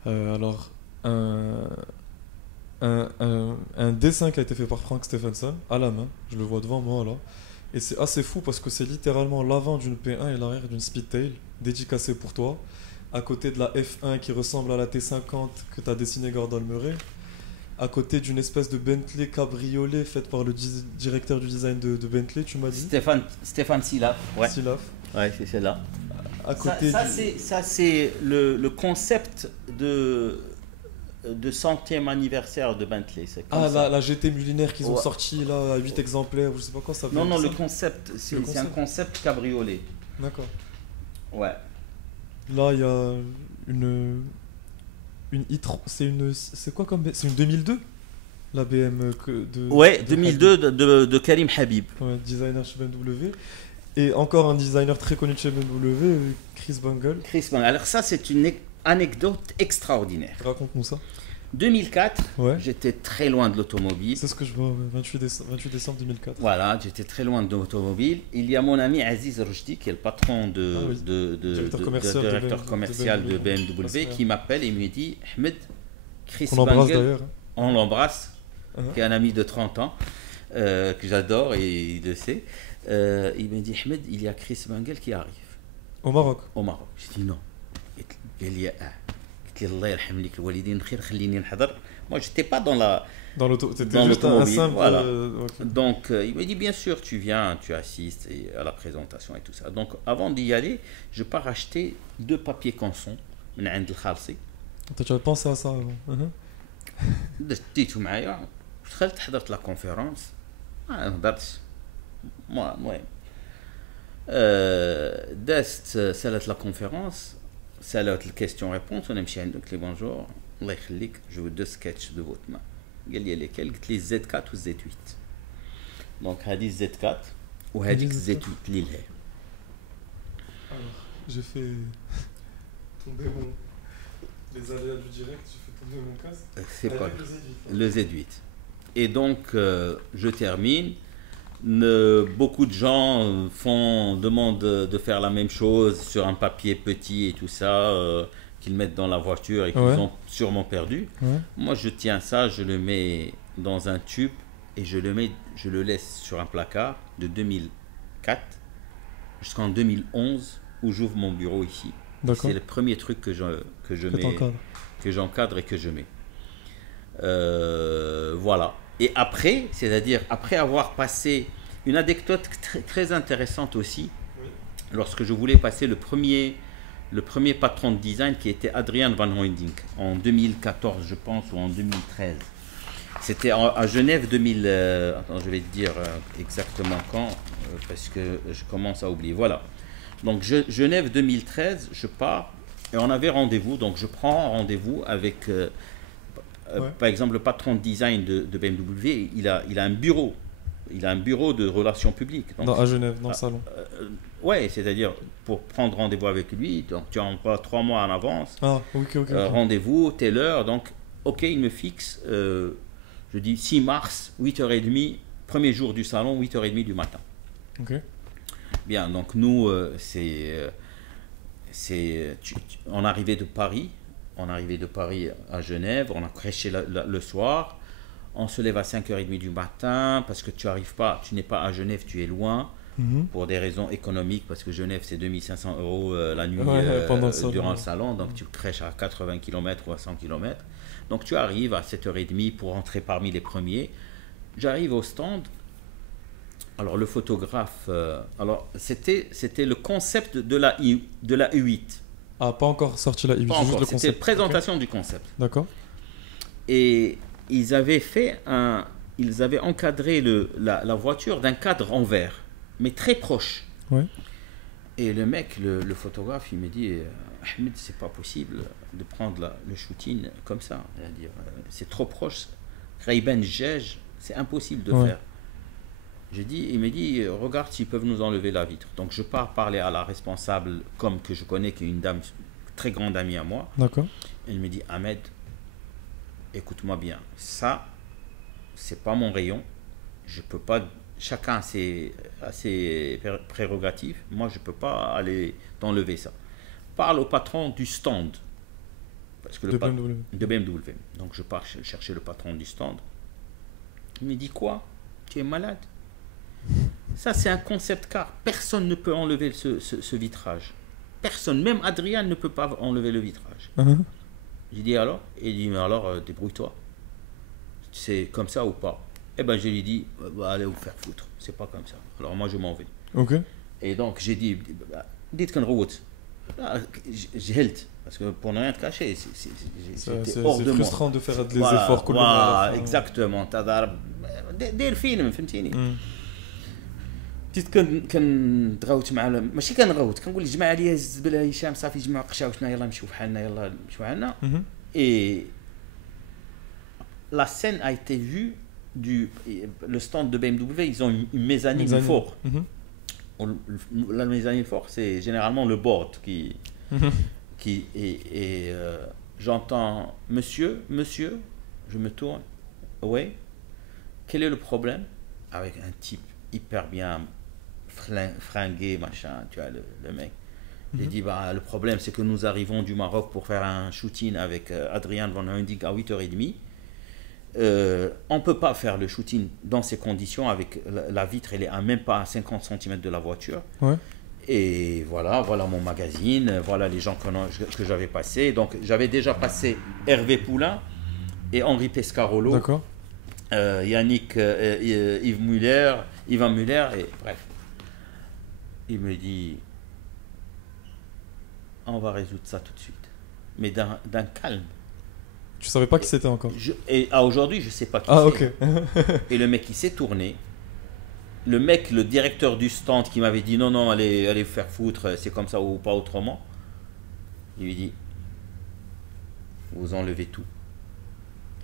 alors un dessin qui a été fait par Frank Stephenson à la main. Je le vois devant moi là. Et c'est assez fou parce que c'est littéralement l'avant d'une P1 et l'arrière d'une Speedtail, dédicacé pour toi. À côté de la F1 qui ressemble à la T50 que tu as dessinée Gordon Murray. À côté d'une espèce de Bentley cabriolet faite par le directeur du design de Bentley, tu m'as dit. Stéphane Silaf. Ouais. Silaf. Ouais, c'est celle-là. À côté Ça, c'est le concept de 100e anniversaire de Bentley. C'est comme Ah, ça. la GT Mullinaire qu'ils ont Ouais. sorti là à 8 exemplaires, ou je sais pas quoi ça Non, s'appelle. le concept, c'est concept. un concept cabriolet. D'accord. Ouais. Là, il y a une e-tron, c'est quoi comme c'est une 2002 la BM Ouais, de 2002 de Karim Habib. Habib. Ouais, designer chez BMW et encore un designer très connu de chez BMW, Chris Bangle. Chris Bangle. Alors ça, c'est une anecdote extraordinaire. Raconte-nous ça. 2004, Ouais. j'étais très loin de l'automobile. C'est ce que je vois, ouais, 28 décembre 2004. Voilà, j'étais très loin de l'automobile. Il y a mon ami Aziz Rojdi, qui est le patron Ah oui. directeur commercial de BMW, BMW. qui m'appelle et me dit Ahmed, Chris Qu'on embrasse Bangle, d'ailleurs. on l'embrasse, Uh-huh. qui est un ami de 30 ans, que j'adore et il le sait. Il me dit Ahmed, il y a Chris Bangle qui arrive Au Maroc. au Maroc. J'ai dit non. قال لي قلت له الله يرحم لك الوالدين خير خليني نحضر. Moi, j'étais pas dans la. Dans l'auto, c'était Dans juste un l'automobile, simple. voilà. Ok. Donc, il me dit bien sûr, tu viens, tu assistes à la présentation et tout ça. Donc, avant d'y aller, je pars acheter 2 papiers canson من عند الخالصي. Toi, tu as pensé à ça avant. Uh-huh. ديتو معايا دخلت حضرت لا كونفيرونس ما هضرتش المهم دازت سالت لا كونفيرونس سالت الكيستيون ريبونس وانا نمشي عندك لي بونجور الله يخليك جو 2 سكتش دو فوت مان قال لي ليكال قلت لي زد 4 و زد 8 دونك هذه زد 4 وهذيك زد 8 اللي لها Alors, j'ai fait tomber les aléas du direct, j'ai fait tomber mon casque. c'est pas Avec grave. le Z8. Le Z8. Et donc, je termine. Beaucoup de gens demandent de faire la même chose sur un papier petit et tout ça, qu'ils mettent dans la voiture et qu'ils Ouais. ont sûrement perdu. Ouais. Moi, je tiens ça, je le mets dans un tube et je le laisse sur un placard de 2004 jusqu'en 2011 où j'ouvre mon bureau ici. D'accord. C'est le premier truc que je mets, t'encadres. que j'encadre et que je mets. Voilà. Et après, c'est-à-dire après avoir passé Une anecdote très intéressante aussi, Oui. lorsque je voulais passer le premier patron de design qui était Adrian Van Hooydonk en 2014, je pense, ou en 2013. C'était à Genève 2000. Attends, je vais te dire exactement quand, parce que je commence à oublier. Voilà. Donc Genève 2013, je pars et on avait rendez-vous. Donc je prends rendez-vous avec, par exemple, le patron de design de BMW. Il a un bureau. Il a un bureau de relations publiques. Donc, À Genève, dans le salon. ouais, c'est-à-dire pour prendre rendez-vous avec lui, donc tu envoies 3 mois en avance. Ah, ok. Rendez-vous, telle heure. Donc, ok, il me fixe. Je dis 6 mars, 8h30, premier jour du salon, 8h30 du matin. Ok. Bien, donc nous, on arrivait de Paris. On arrivait de Paris à Genève. On a crêché le soir. On se lève à 5h30 du matin parce que tu n'es pas à Genève, tu es loin. Pour des raisons économiques, parce que Genève c'est 2500 € la nuit durant le salon, donc tu crèches à 80 km ou à 100 km. Donc tu arrives à 7h30 pour entrer parmi les premiers. J'arrive au stand. Alors le photographe, alors c'était le concept de la U8. Ah, pas encore sorti la I8, Pas c'est juste encore, le c'était concept. présentation du concept. D'accord. Et ils avaient encadré la voiture d'un cadre en verre, mais très proche. Ouais. Et le mec, le photographe, il me dit Ahmed, c'est pas possible de prendre le shooting comme ça. C'est-à-dire, c'est trop proche. Ray-Ban Jej, c'est impossible de faire. Il me dit regarde s'ils peuvent nous enlever la vitre. Donc je pars parler à la responsable, comme que je connais, qui est une dame, très grande amie à moi. D'accord. Elle me dit Ahmed, écoute-moi bien, ça, c'est pas mon rayon. Je peux pas. Chacun a ses prérogatives. Moi, je peux pas aller t'enlever ça. Parle au patron du stand. Parce que de BMW. Donc, je pars chercher le patron du stand. Il me dit quoi? Tu es malade? Ça, c'est un concept car. Personne ne peut enlever ce vitrage. Personne. Même Adrien ne peut pas enlever le vitrage. J'ai dit alors? Il dit mais alors, débrouille-toi. C'est comme ça ou pas? Eh ben, je lui ai dit, allez vous faire foutre, c'est pas comme ça. Alors moi, je m'en vais. Ok. Et donc, j'ai dit, dites qu'on route. J'ai held, parce que pour ne rien te cacher, C'est hors de moi. frustrant de faire des efforts. Voilà, exactement. Dès le film, فهمتيني. بديت كنغوت مع ماشي كنقول الجماعه عليا الزبله هشام صافي جمعوا قشاوشنا يلا نمشيو بحالنا يلا نمشيو بحالنا. Et la scène a été vue le stand de BMW, ils ont une mezzanine fort. La mezzanine fort, c'est généralement le board qui j'entends monsieur, je me tourne, ouais, quel est le problème? Avec un type hyper bien fringué, machin, tu vois, le mec. J'ai dit, le problème, c'est que nous arrivons du Maroc pour faire un shooting avec Adrian Van Hooydonk à 8h30. On ne peut pas faire le shooting dans ces conditions avec la vitre, elle est à même pas à 50 cm de la voiture. Ouais. Et voilà mon magazine, voilà les gens que j'avais passés. Donc j'avais déjà passé Hervé Poulain et Henri Pescarolo. D'accord. Yannick, Yvan Muller, et bref. Il me dit, on va résoudre ça tout de suite, mais d'un calme. Tu savais pas qui c'était encore? Et aujourd'hui, je sais pas qui c'est. Ah, ok. Et le mec, il s'est tourné. Le directeur du stand qui m'avait dit non, allez vous faire foutre, c'est comme ça ou pas autrement. Il lui dit, vous enlevez tout.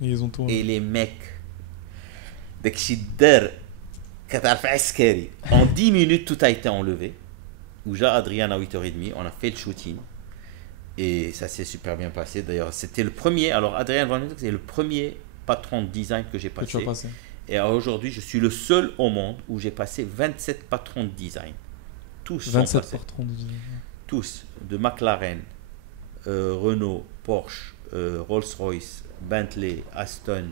Et ils ont tourné. Et les mecs, en 10 minutes, tout a été enlevé. Ouja, Adrien à 8h30, on a fait le shooting. Et ça s'est super bien passé. D'ailleurs, c'était le premier. Alors, Adrien Van Hooydonk, c'est le premier patron de design que j'ai passé. Et aujourd'hui, je suis le seul au monde où j'ai passé 27 patrons de design. Tous 27 patrons de design. Tous. De McLaren, Renault, Porsche, Rolls-Royce, Bentley, Aston.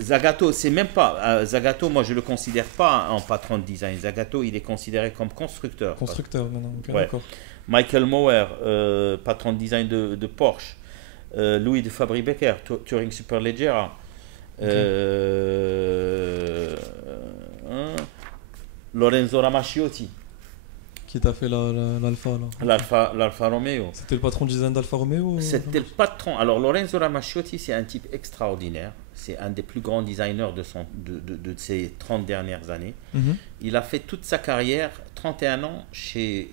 Zagato, c'est même pas. Zagato, moi, je le considère pas en patron de design. Zagato, il est considéré comme constructeur. Constructeur, maintenant. Okay, ouais. D'accord. Michael Mower, patron de design de Porsche. Louis de Fabry-Becker, Touring Superleggera. Lorenzo Ramaciotti, Qui t'a fait l'Alfa là? l'Alfa Romeo. C'était le patron de design d'Alfa Romeo? C'était le patron. Alors Lorenzo Ramaciotti, c'est un type extraordinaire. C'est un des plus grands designers de ces 30 dernières années. Mhm. Il a fait toute sa carrière, 31 ans, chez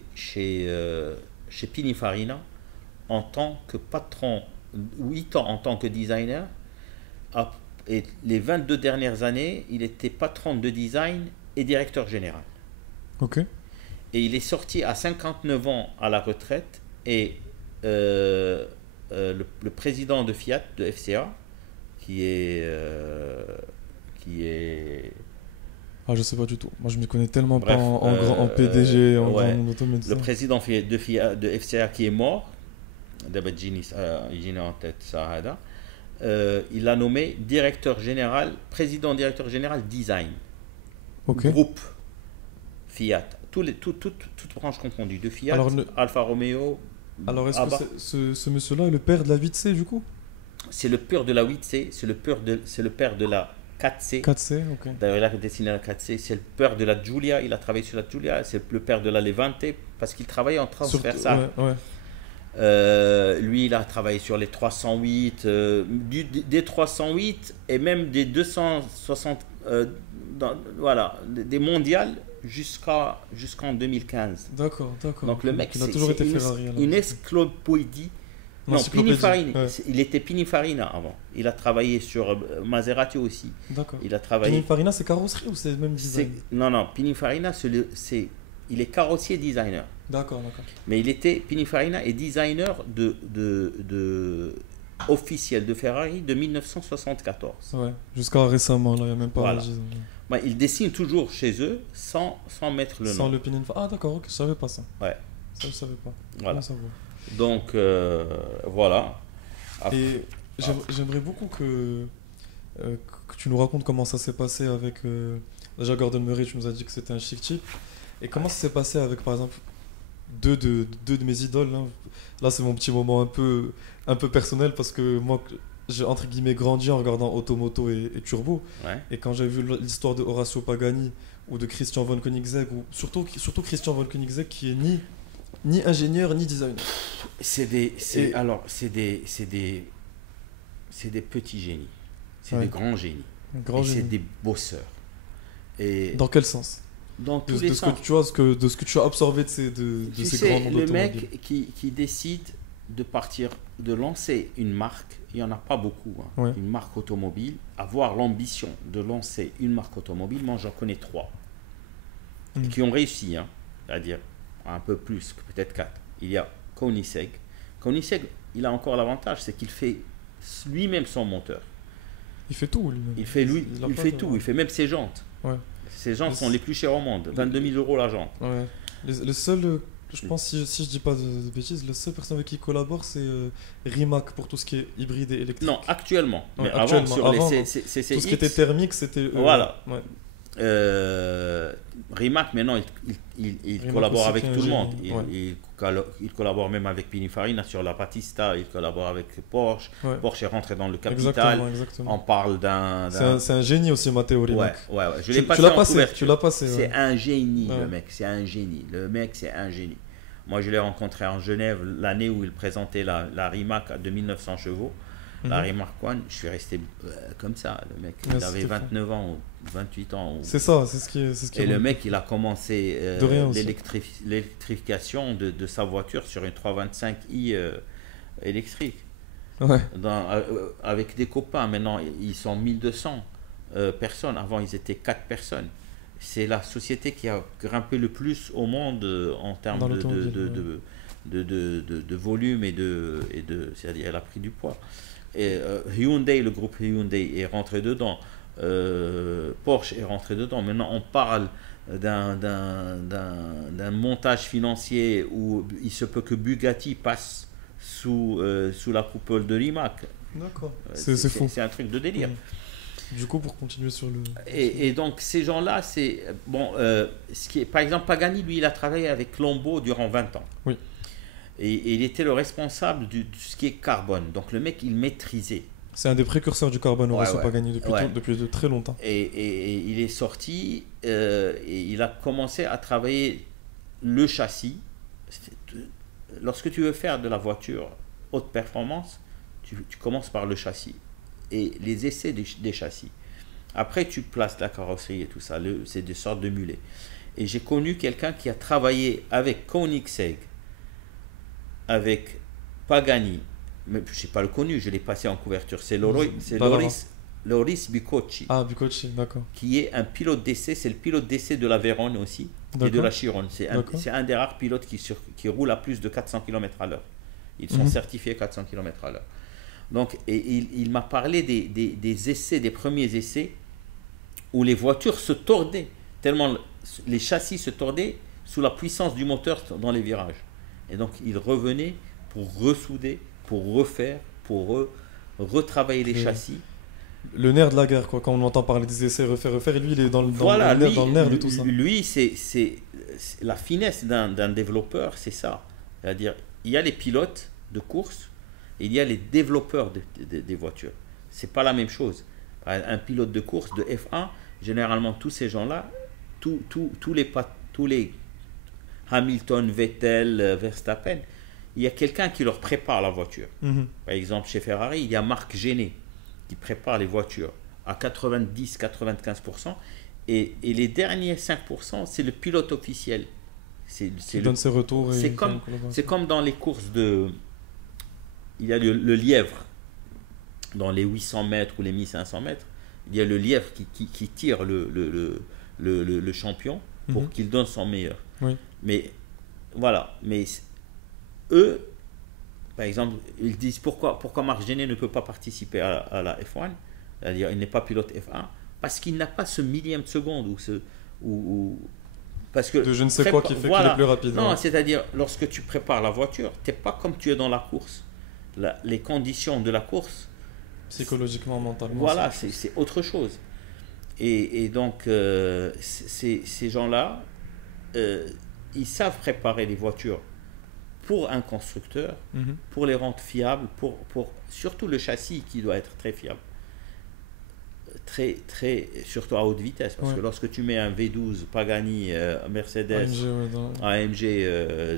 Pininfarina, en tant que patron, 8 ans en tant que designer. Et les 22 dernières années, il était patron de design et directeur général. Ok. Et il est sorti à 59 ans à la retraite. Et le président de Fiat, de FCA, qui est Ah, je sais pas du tout. Moi, je m'y connais tellement Bref, pas en PDG, en ouais. grand automobile. le président de FCA qui est mort, d'abord j'ai en tête ça, il l'a nommé président-directeur général design, Ok. groupe Fiat, toutes branches confondues, de Fiat, Alors, Alfa Romeo. Alors, est-ce Abba. que ce monsieur-là est le père de la 8C du coup? C'est le père de la 8C, c'est le père de la 4C. 4C, ok. D'ailleurs, il a dessiné la 4C. C'est le père de la Giulia. Il a travaillé sur la Giulia. C'est le père de la Levante parce qu'il travaillait en transversal. Ouais. Lui, il a travaillé sur les 308, des 308 et même des 260, voilà, des mondiales jusqu'en 2015. D'accord. Donc le mec, il a toujours été Ferrari. une encyclopédie. Non, Pininfarina. Il était Pininfarina avant. Il a travaillé sur Maserati aussi. D'accord. Il a travaillé. Pininfarina, c'est carrosserie ou c'est le même design? Non, Pininfarina, il est carrossier designer. D'accord. Mais Pininfarina est designer officiel de Ferrari de 1974. Ouais, jusqu'à récemment, là, il n'y a même pas. Voilà. Il dessine toujours chez eux sans mettre le nom. Sans le Pininfarina. Ah, d'accord, ok, je savais pas ça. Ouais. Ça, je savais pas. Voilà. Ça Donc, voilà. Et j'aimerais beaucoup que tu nous racontes comment ça s'est passé avec. Déjà, Gordon Murray, tu nous as dit que c'était un chic type. Et comment ça s'est passé avec, par exemple, deux de mes idoles, hein. Là, c'est mon petit moment un peu personnel parce que moi, j'ai entre guillemets grandi en regardant Automoto et Turbo. Ouais. Et quand j'ai vu l'histoire de Horacio Pagani ou de Christian von Koenigsegg, ou surtout Christian von Koenigsegg qui est ni ingénieur ni designer. C'est des petits génies. C'est des grands génies. C'est des bosseurs. Et dans quel sens? Dans tous les sens. De ce que tu as absorbé de ces grands noms d'automobile. Le mec qui décide de lancer une marque, il n'y en a pas beaucoup, hein, ouais. Une marque automobile, avoir l'ambition de lancer une marque automobile, moi j'en connais 3 qui ont réussi, hein, c'est-à-dire un peu plus, peut-être 4. Il y a Koenigsegg. Koenigsegg, il a encore l'avantage, c'est qu'il fait lui-même son moteur. Il fait tout lui-même. Il fait tout, il fait même ses jantes. Ouais. Ces jantes sont les plus chères au monde, 22 000 € la jante. Ouais. Le seul, je pense, si je dis pas de bêtises, le seul personne avec qui il collabore, c'est Rimac pour tout ce qui est hybride et électrique. Non, actuellement. Ouais, mais actuellement. Avant, tout ce qui était thermique, c'était voilà. Ouais. Rimac, maintenant, il Rimac collabore avec tout le monde. Ouais. Il collabore même avec Pininfarina sur la Battista, il collabore avec Porsche. Ouais. Porsche est rentré dans le capital. Exactement. On parle d'un... C'est un génie aussi, Matteo Rimac. Ouais. Je l'ai passé tu l'as passé. C'est un génie, ouais. le mec. C'est un génie. Moi, je l'ai rencontré en Genève l'année où il présentait la Rimac de 1900 chevaux. La Rimac One, je suis resté comme ça. Le mec, il avait 29 ans ou 28 ans. C'est ça, c'est ce qui Et le mec, il a commencé l'électrification de sa voiture sur une 325i électrique. Ouais. Avec des copains. Maintenant, ils sont 1200 personnes. Avant, ils étaient 4 personnes. C'est la société qui a grimpé le plus au monde en termes de volume et c'est-à-dire elle a pris du poids. Et Hyundai, le groupe Hyundai est rentré dedans. Porsche est rentré dedans. Maintenant, on parle d'un montage financier où il se peut que Bugatti passe sous la coupole de Rimac. D'accord. C'est fou. C'est un truc de délire. Du coup, pour continuer sur le... Et donc, ces gens-là, c'est... Bon, par exemple, Pagani, lui, il a travaillé avec Lambo durant 20 ans. Oui. Et il était le responsable de ce qui est carbone. Donc, le mec, il maîtrisait C'est un des précurseurs du carbone, Horacio Pagani, Ouais. depuis de très longtemps. Et il est sorti et il a commencé à travailler le châssis. Lorsque tu veux faire de la voiture haute performance, tu commences par le châssis et les essais des châssis. Après, tu places la carrosserie et tout ça. C'est des sortes de mulets. Et j'ai connu quelqu'un qui a travaillé avec Koenigsegg, avec Pagani. Mais je n'ai pas le connu, je l'ai passé en couverture. C'est Loris Bicocci, Ah, Bicocci, d'accord. qui est un pilote d'essai. C'est le pilote d'essai de la Vérone aussi et de D'accord. la Chiron. C'est un des rares pilotes qui roule à plus de 400 km/h. Ils sont certifiés 400 km/h. Donc, et il m'a parlé des essais, des premiers essais où les voitures se tordaient, tellement les châssis se tordaient sous la puissance du moteur dans les virages. Et donc, il revenait pour ressouder, pour refaire, pour retravailler les châssis. Le nerf de la guerre, quoi. Quand on entend parler des essais, refaire, et lui, il est dans le nerf de tout ça. Lui, c'est la finesse d'un développeur, c'est ça. C'est-à-dire, il y a les pilotes de course et il y a les développeurs des voitures. C'est pas la même chose. Un pilote de course de F1, généralement, tous ces gens-là, tous les Hamilton, Vettel, Verstappen, il y a quelqu'un qui leur prépare la voiture. Par exemple, chez Ferrari, il y a Marc Gené qui prépare les voitures à 90-95%. Et les derniers 5%, c'est le pilote officiel. Qui donne ses retours. C'est comme dans les courses de... Il y a le lièvre. Dans les 800 mètres ou les 1500 mètres, il y a le lièvre qui tire le champion pour qu'il donne son meilleur. Oui. Mais voilà. Mais eux, par exemple, ils disent pourquoi Marc Gené ne peut pas participer à la F1, c'est-à-dire il n'est pas pilote F1, parce qu'il n'a pas ce millième de seconde parce que de je ne sais quoi qui fait qu'il est plus rapide. Non, c'est-à-dire lorsque tu prépares la voiture, tu n'es pas comme tu es dans la course. Les conditions de la course, psychologiquement, mentalement. Voilà, c'est autre chose. Et donc, ces gens-là, ils savent préparer les voitures pour un constructeur, pour les rendre fiables, pour surtout le châssis qui doit être très fiable. Surtout à haute vitesse. Parce que lorsque tu mets un V12 Pagani, Mercedes, AMG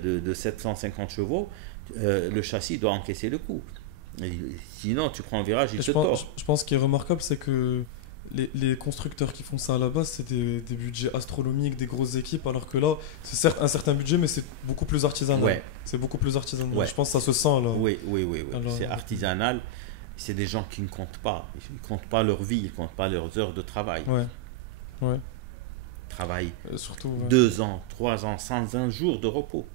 de 750 chevaux, le châssis doit encaisser le coup. Sinon, tu prends un virage, il te tord. Je pense ce qui est remarquable, c'est que les constructeurs qui font ça à la base, c'est des budgets astronomiques, des grosses équipes, alors que là, c'est certes un certain budget, mais c'est beaucoup plus artisanal. Ouais. C'est beaucoup plus artisanal. Ouais. Je pense que ça se sent là. Oui. C'est artisanal. C'est des gens qui ne comptent pas. Ils ne comptent pas leur vie, ils ne comptent pas leurs heures de travail. Ouais. Travaillent surtout, 2 ans, 3 ans, sans un jour de repos.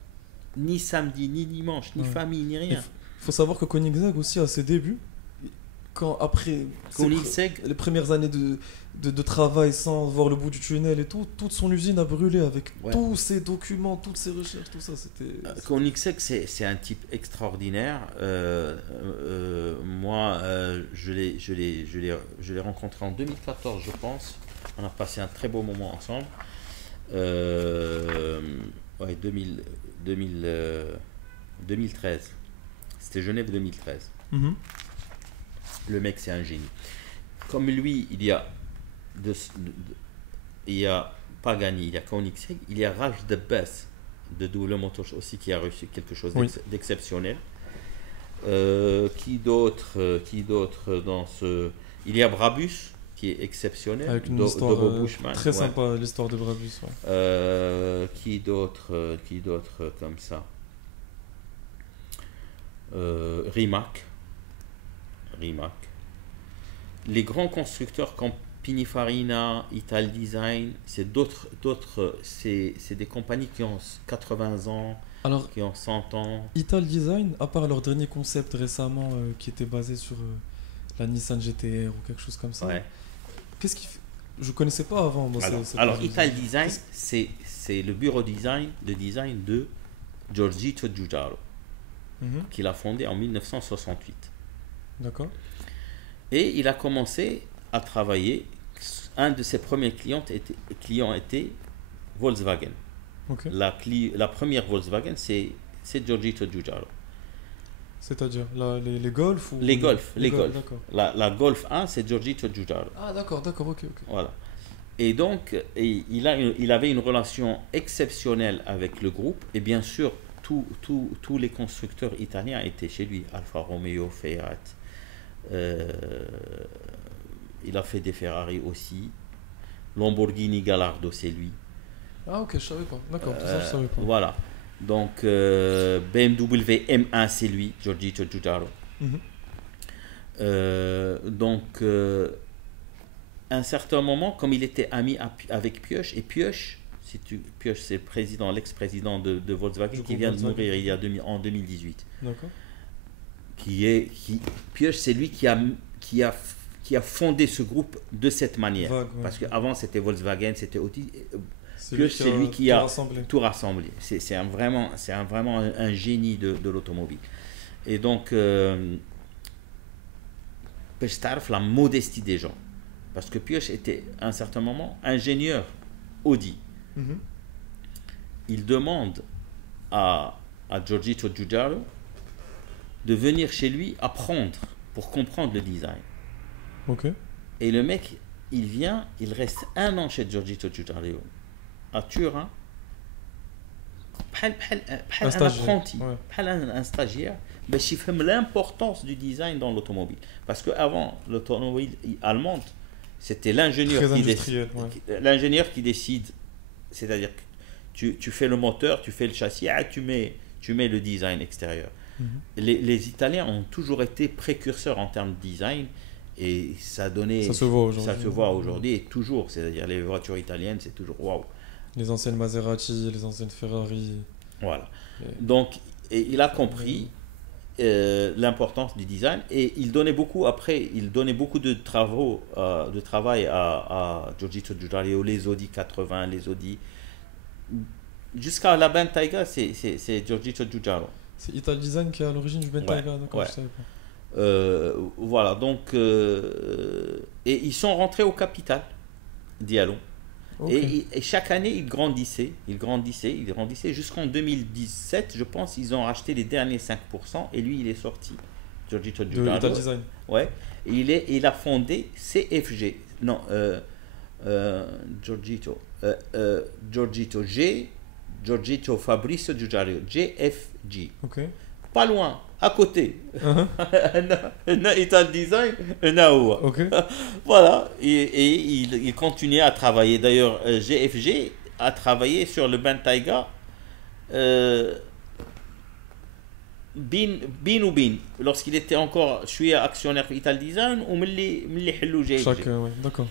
Ni samedi, ni dimanche, ni famille, ni rien. Il faut savoir que Koenigsegg aussi, à ses débuts, après les premières années de travail sans voir le bout du tunnel et tout, toute son usine a brûlé avec tous ses documents, toutes ses recherches, tout ça. Koenigsegg, c'est un type extraordinaire. Moi, je l'ai rencontré en 2014, je pense. On a passé un très beau moment ensemble. 2013. C'était Genève 2013. Le mec, c'est un génie. Comme lui, il y a Pagani, il y a Koenigsegg, il y a Ralf de Bess de Double Motor aussi qui a reçu quelque chose d'exceptionnel. Qui d'autre dans ce... Il y a Brabus qui est exceptionnel. Avec une histoire très sympa, l'histoire de Brabus. Qui d'autre comme ça? Rimac. Les grands constructeurs comme Pininfarina, Italdesign, c'est des compagnies qui ont 80 ans, qui ont 100 ans. Italdesign, à part leur dernier concept récemment qui était basé sur la Nissan GT-R ou quelque chose comme ça. Qu'est-ce qui fait... Je connaissais pas avant. Moi, alors Italdesign, c'est le bureau de design de Giorgito Giugiaro, qu'il a fondé en 1968. D'accord. Et il a commencé à travailler. Un de ses premiers clients était Volkswagen. La première Volkswagen, c'est Giorgito Giugiaro. C'est-à-dire les Golf ou... Les Golf, les Golf. D'accord. La Golf 1, c'est Giorgito Giugiaro. Ah d'accord, ok. Voilà. Et donc, il avait une relation exceptionnelle avec le groupe. Et bien sûr, tous les constructeurs italiens étaient chez lui. Alfa Romeo, Fiat. Il a fait des Ferrari aussi. Lamborghini Gallardo, c'est lui. Ah ok, je savais pas. D'accord, tout ça je savais pas. Voilà. Donc, BMW M1, c'est lui, Giorgito Giugiaro. Mhm. Donc, à un certain moment, comme il était ami avec Pioche, et Pioche, Pioche c'est l'ex-président de Volkswagen, qui vient de mourir en 2018. D'accord. Pioche, c'est lui qui a fondé ce groupe de cette manière. Vague, ouais. Parce qu'avant, c'était Volkswagen, c'était Audi. C'est lui qui a rassemblé. tout rassemblé. C'est vraiment un génie de l'automobile. Et donc, la modestie des gens. Parce que Pioche était, à un certain moment, ingénieur Audi. Mhm. Il demande à Giorgito Giugiaro de venir chez lui apprendre pour comprendre le design. Ok. Et le mec, il vient, il reste 1 an chez Giorgito Giugiaro à Turin, un apprenti, un stagiaire, mais il fait l'importance du design dans l'automobile. Parce qu'avant, l'automobile allemande, c'était l'ingénieur qui décide. C'est-à-dire que tu fais le moteur, tu fais le châssis, tu mets le design extérieur. Mhm. Les Italiens ont toujours été précurseurs en termes de design. Et ça se voit aujourd'hui et toujours, c'est-à-dire les voitures italiennes, c'est toujours waouh. Les anciennes Maserati, les anciennes Ferrari. Voilà. Donc, il a compris l'importance du design et il donnait beaucoup de travail à Giorgito Giugiaro, les Audi 80, les Audi. Jusqu'à la Bentayga, c'est Giorgito Giugiaro. C'est Ital Design qui est à l'origine du Bentayga, d'accord, ouais. je savais pas. Voilà, donc et ils sont rentrés au capital Diallo. Okay. Et chaque année ils grandissaient jusqu'en 2017, je pense. Ils ont racheté les derniers 5% et lui il est sorti, Giorgito Giugiaro. Ital Design. Ouais, et il a fondé CFG. Non, Giorgito G, Giorgito Fabrizio Giugiaro, JFG. Ok. Pas loin, à côté. Uh-huh. Ital Design, ok. Voilà, et il continuait à travailler. D'ailleurs, GFG a travaillé sur le Bentayga bin, lorsqu'il était encore, je suis actionnaire Ital Design, ou m'li hello GFG. Ouais, d'accord.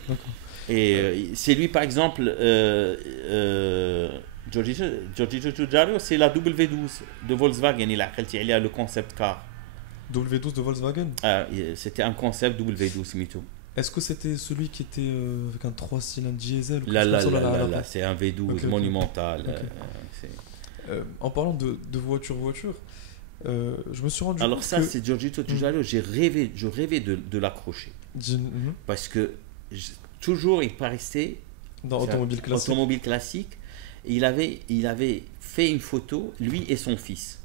Et c'est lui, par exemple, Giorgito Giugiaro, c'est la W12 de Volkswagen. Il a le concept car. W12 de Volkswagen. C'était un concept W12 Mito. Est-ce que c'était celui qui était avec un 3 cylindres diesel Là, c'est un V12 monumental. Okay. En parlant de voiture, je me suis rendu compte. Alors ça, c'est Giorgito Giugiaro. Je rêvais de l'accrocher. Parce que toujours, il paraissait dans automobile classique. Et il avait fait une photo, lui et son fils.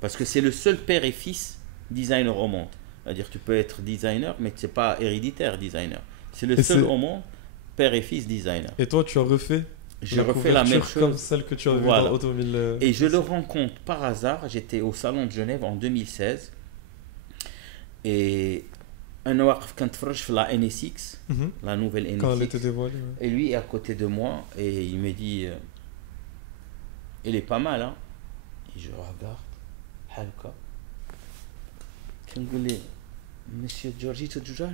Parce que c'est le seul père et fils designer au monde. C'est-à-dire que tu peux être designer, mais tu n'es pas héréditaire designer. C'est le seul au monde, père et fils designer. Et toi, tu as refait J'ai refait la même chose. Comme celle que tu as vue dans l'automobile. Et je le rencontre par hasard. J'étais au Salon de Genève en 2016. Et un ouaqf quand je la NSX, la nouvelle NSX. Quand elle était dévoilée. Ouais. Et lui est à côté de moi et il me dit elle est pas mal, hein. Et je regarde. Halka. Je me dis, Monsieur Giorgito Giugiaro.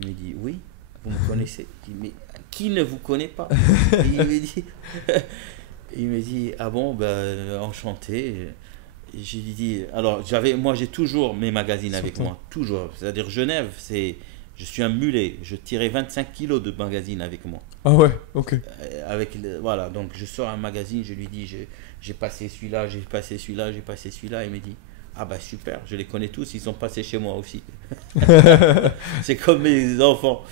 Il me dit oui, vous me connaissez. Je dis, mais qui ne vous connaît pas? Et il me dit ah bon, enchanté. Et je lui dis alors moi j'ai toujours mes magazines avec moi, toujours. C'est-à-dire Genève, je suis un mulet, je tirais 25 kilos de magazines avec moi. Ah ouais, ok. Voilà, donc je sors un magazine, je lui dis j'ai passé celui-là, j'ai passé celui-là. Il me dit ah bah super, je les connais tous, ils sont passés chez moi aussi. C'est comme mes enfants.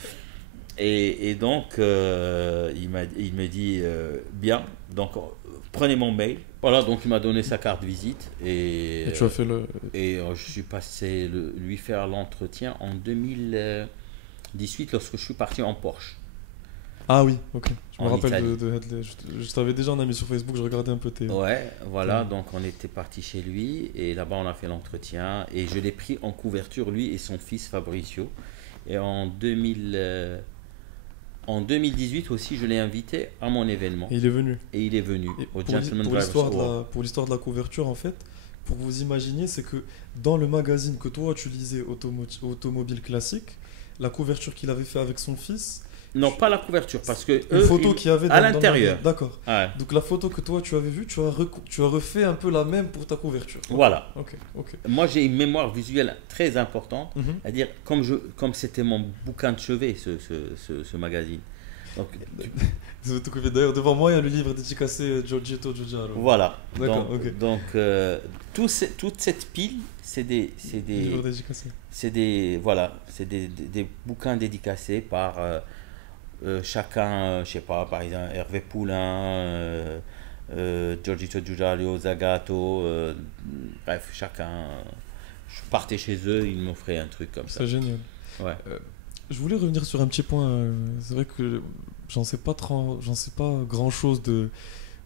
Et donc il me dit bien, donc prenez mon mail. Voilà, donc il m'a donné sa carte visite. Et tu as fait le. Et je suis passé lui faire l'entretien en 2018 lorsque je suis parti en Porsche. Ah oui, ok. Je me En rappelle Italie. de Headley. Je t'avais déjà un ami sur Facebook, je regardais un peu tes. Ouais, voilà, donc on était parti chez lui et là-bas on a fait l'entretien et je l'ai pris en couverture, lui et son fils Fabricio. Et en 2018 aussi, je l'ai invité à mon événement Et il est venu. et il est venu Et au pour Gentleman pour Drivers l'histoire Award. pour l'histoire de la couverture, en fait, pour vous imaginer, c'est que dans le magazine que toi tu lisais, Automobile Classique, la couverture qu'il avait fait avec son fils, Non, pas la couverture, parce que une eux, photo qu'il y avait à dans l'intérieur. D'accord. Ouais, Donc la photo que toi tu avais vue, tu as refait un peu la même pour ta couverture. voilà. Ok, ok. Moi, j'ai une mémoire visuelle très importante. Mhm. C'est-à-dire, comme c'était mon bouquin de chevet, ce magazine. Donc, D'ailleurs, devant moi, il y a le livre dédicacé Giorgito Giugiaro. voilà. D'accord, Donc, ok. donc, toute cette pile, c'est Livre dédicacé. voilà, c'est des bouquins dédicacés par chacun, je sais pas, par exemple Hervé Poulain, Giorgito Giugiaro, Zagato, bref, chacun. Je partais chez eux, ils m'offraient un truc comme ça. C'est génial. Ouais. Je voulais revenir sur un petit point. C'est vrai que j'en sais pas grand chose de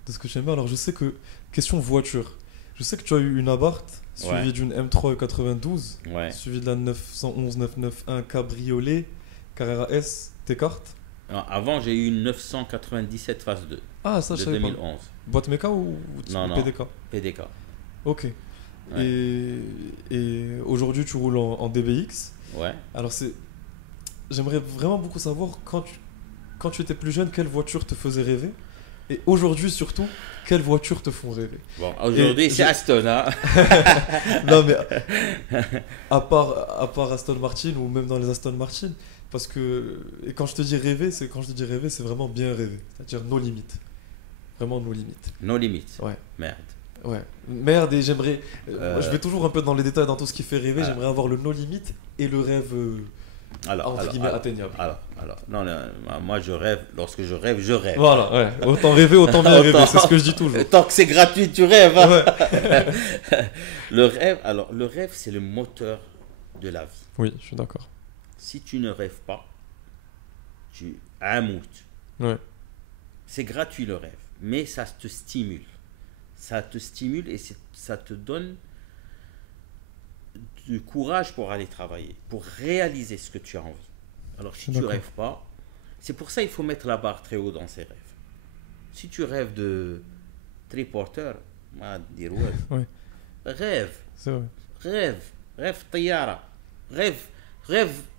ce que j'aimais. Alors je sais que, question voiture, je sais que tu as eu une Abarth suivie Ouais. d'une M3 92, Ouais. suivie de la 911 991 Cabriolet Carrera S, tes cartes. Non, avant, j'ai eu une 997 phase 2 Ah, ça je de savais pas. 2011. Boîte méca ou Non, non. PDK? PDK. Ok. Ouais. Et aujourd'hui tu roules en DBX. Ouais. Alors j'aimerais vraiment beaucoup savoir quand tu étais plus jeune, quelle voiture te faisait rêver? Et aujourd'hui surtout, quelles voitures te font rêver? Bon, aujourd'hui, c'est Aston. Hein. Non mais à part Aston Martin ou même dans les Aston Martin, parce que et quand je te dis rêver, c'est vraiment bien rêver, c'est-à-dire nos limites, vraiment nos limites. No limit. Ouais. Merde. Ouais. Merde, et j'aimerais. Je vais toujours un peu dans les détails dans tout ce qui fait rêver. Ah. J'aimerais avoir le no limit et le rêve entre guillemets atteignable. Non, moi je rêve. Lorsque je rêve, je rêve. Voilà, ouais. Autant rêver, autant bien rêver. C'est ce que je dis toujours. Tant que c'est gratuit, tu rêves. Hein. Ouais. Le rêve, c'est le moteur de la vie. Oui, je suis d'accord. Si tu ne rêves pas, tu amoutes. Ouais. C'est gratuit le rêve, mais ça te stimule. Ça te stimule et ça te donne du courage pour aller travailler, pour réaliser ce que tu as envie. Alors si tu ne D'accord. rêves pas, c'est pour ça qu'il faut mettre la barre très haut dans ses rêves. Si tu rêves de triporteur, Ouais. rêve, C'est vrai. rêve Tayara, rêve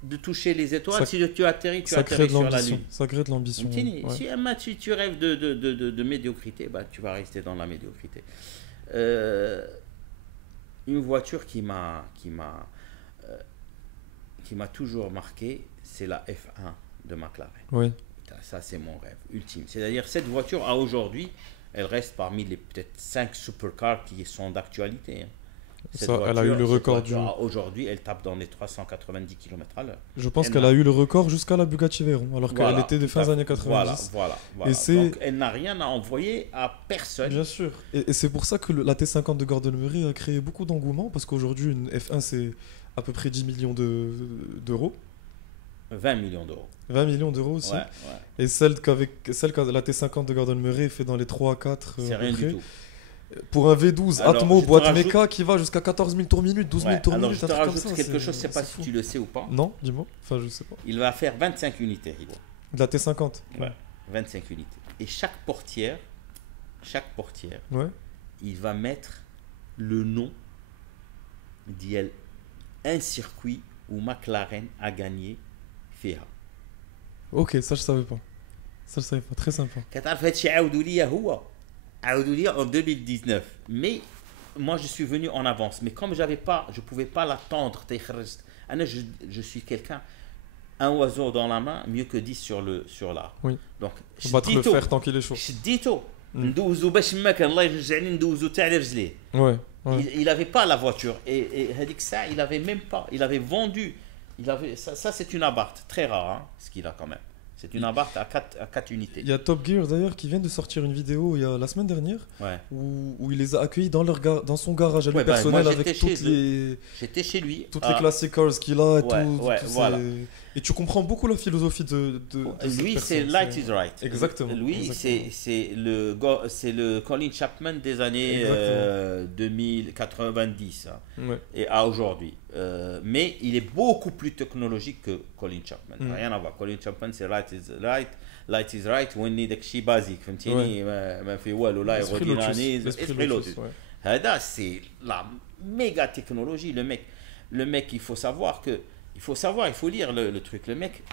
de toucher les étoiles. Ça- Si tu atterris, tu Ça crée atterris de sur la l'ambition. lune. Ça crée de l'ambition. Fهمتيني؟ Ouais. Si tu rêves de médiocrité, bah, tu vas rester dans la médiocrité. Une voiture qui m'a toujours marqué, c'est la F1 de McLaren. Oui. Ça, c'est mon rêve ultime. C'est-à-dire, cette voiture, à aujourd'hui, elle reste parmi les peut-être 5 supercars qui sont d'actualité. Hein. Cette Elle a eu le cette record voiture, du. aujourd'hui, elle tape dans les 390 km/h. Je pense Elle qu'elle n'a- a eu le record jusqu'à la Bugatti Veyron, alors qu'elle était des fins années 90. Voilà. Et c'est- Donc, elle n'a rien à envoyer à personne. Bien sûr. Et c'est pour ça que la T50 de Gordon Murray a créé beaucoup d'engouement, parce qu'aujourd'hui, une F1, c'est à peu près 10 millions d'euros. 20 millions d'euros. 20 millions d'euros aussi. Ouais. Et celle que la T50 de Gordon Murray fait dans les 3 à 4. C'est rien du tout. Pour un V12 Alors, Atmo je te boîte rajoute- méca qui va jusqu'à 14 000 tours minute, 12 000 Ouais, tours alors, minute, je un te truc comme rajoute ça. quelque chose, je sais pas c'est si fou. tu le sais ou pas. Non, dis-moi. Enfin, je sais pas. Il va faire 25 unités, Ribo. De la T50. Ouais. 25 unités. Et chaque portière, Ouais. il va mettre le nom d'un circuit où McLaren a gagné FIA. Ok, ça je savais pas. Très sympa. كتعرف هادشي عاودوا لي en 2019. Mais moi je suis venu en avance. Mais comme je pouvais pas l'attendre. Je suis quelqu'un, un oiseau dans la main, mieux que 10 sur l'arbre. Oui. Donc On va te le faire tant qu'il est chaud. شديته Mm. ندوزو باش ما كان الله يرجعني ندوزو تاع على رجليه. Ouais. Il avait pas la voiture et هذيك الساعه il avait vendu. Ça c'est une Abarth très rare, hein, ce qu'il a quand même. C'est une abarth à 4 unités. Il y a Top Gear d'ailleurs qui vient de sortir une vidéo la semaine dernière Ouais. où il les a accueillis dans son garage à lui Ouais, bah, personnel moi, avec J'étais chez lui. toutes les classic cars qu'il a et tout voilà. et tu comprends beaucoup la philosophie de Lui, c'est Light is Right. Exactement. Lui, exactement. c'est le Colin Chapman des années 2090 hein, Ouais. et à aujourd'hui. Mais il est beaucoup plus technologique que Colin Chapman. Rien à voir. Colin Chapman, c'est Light is Right. وإني داك الشيء بازيك فهمتيني ما في والو لا Esprit يغودي Lotus, راني l'esprit Esprit Lotus, Lotus. ouais. هذا c'est la méga technologie. Le mec, il faut savoir, il faut lire le truc. Le mec,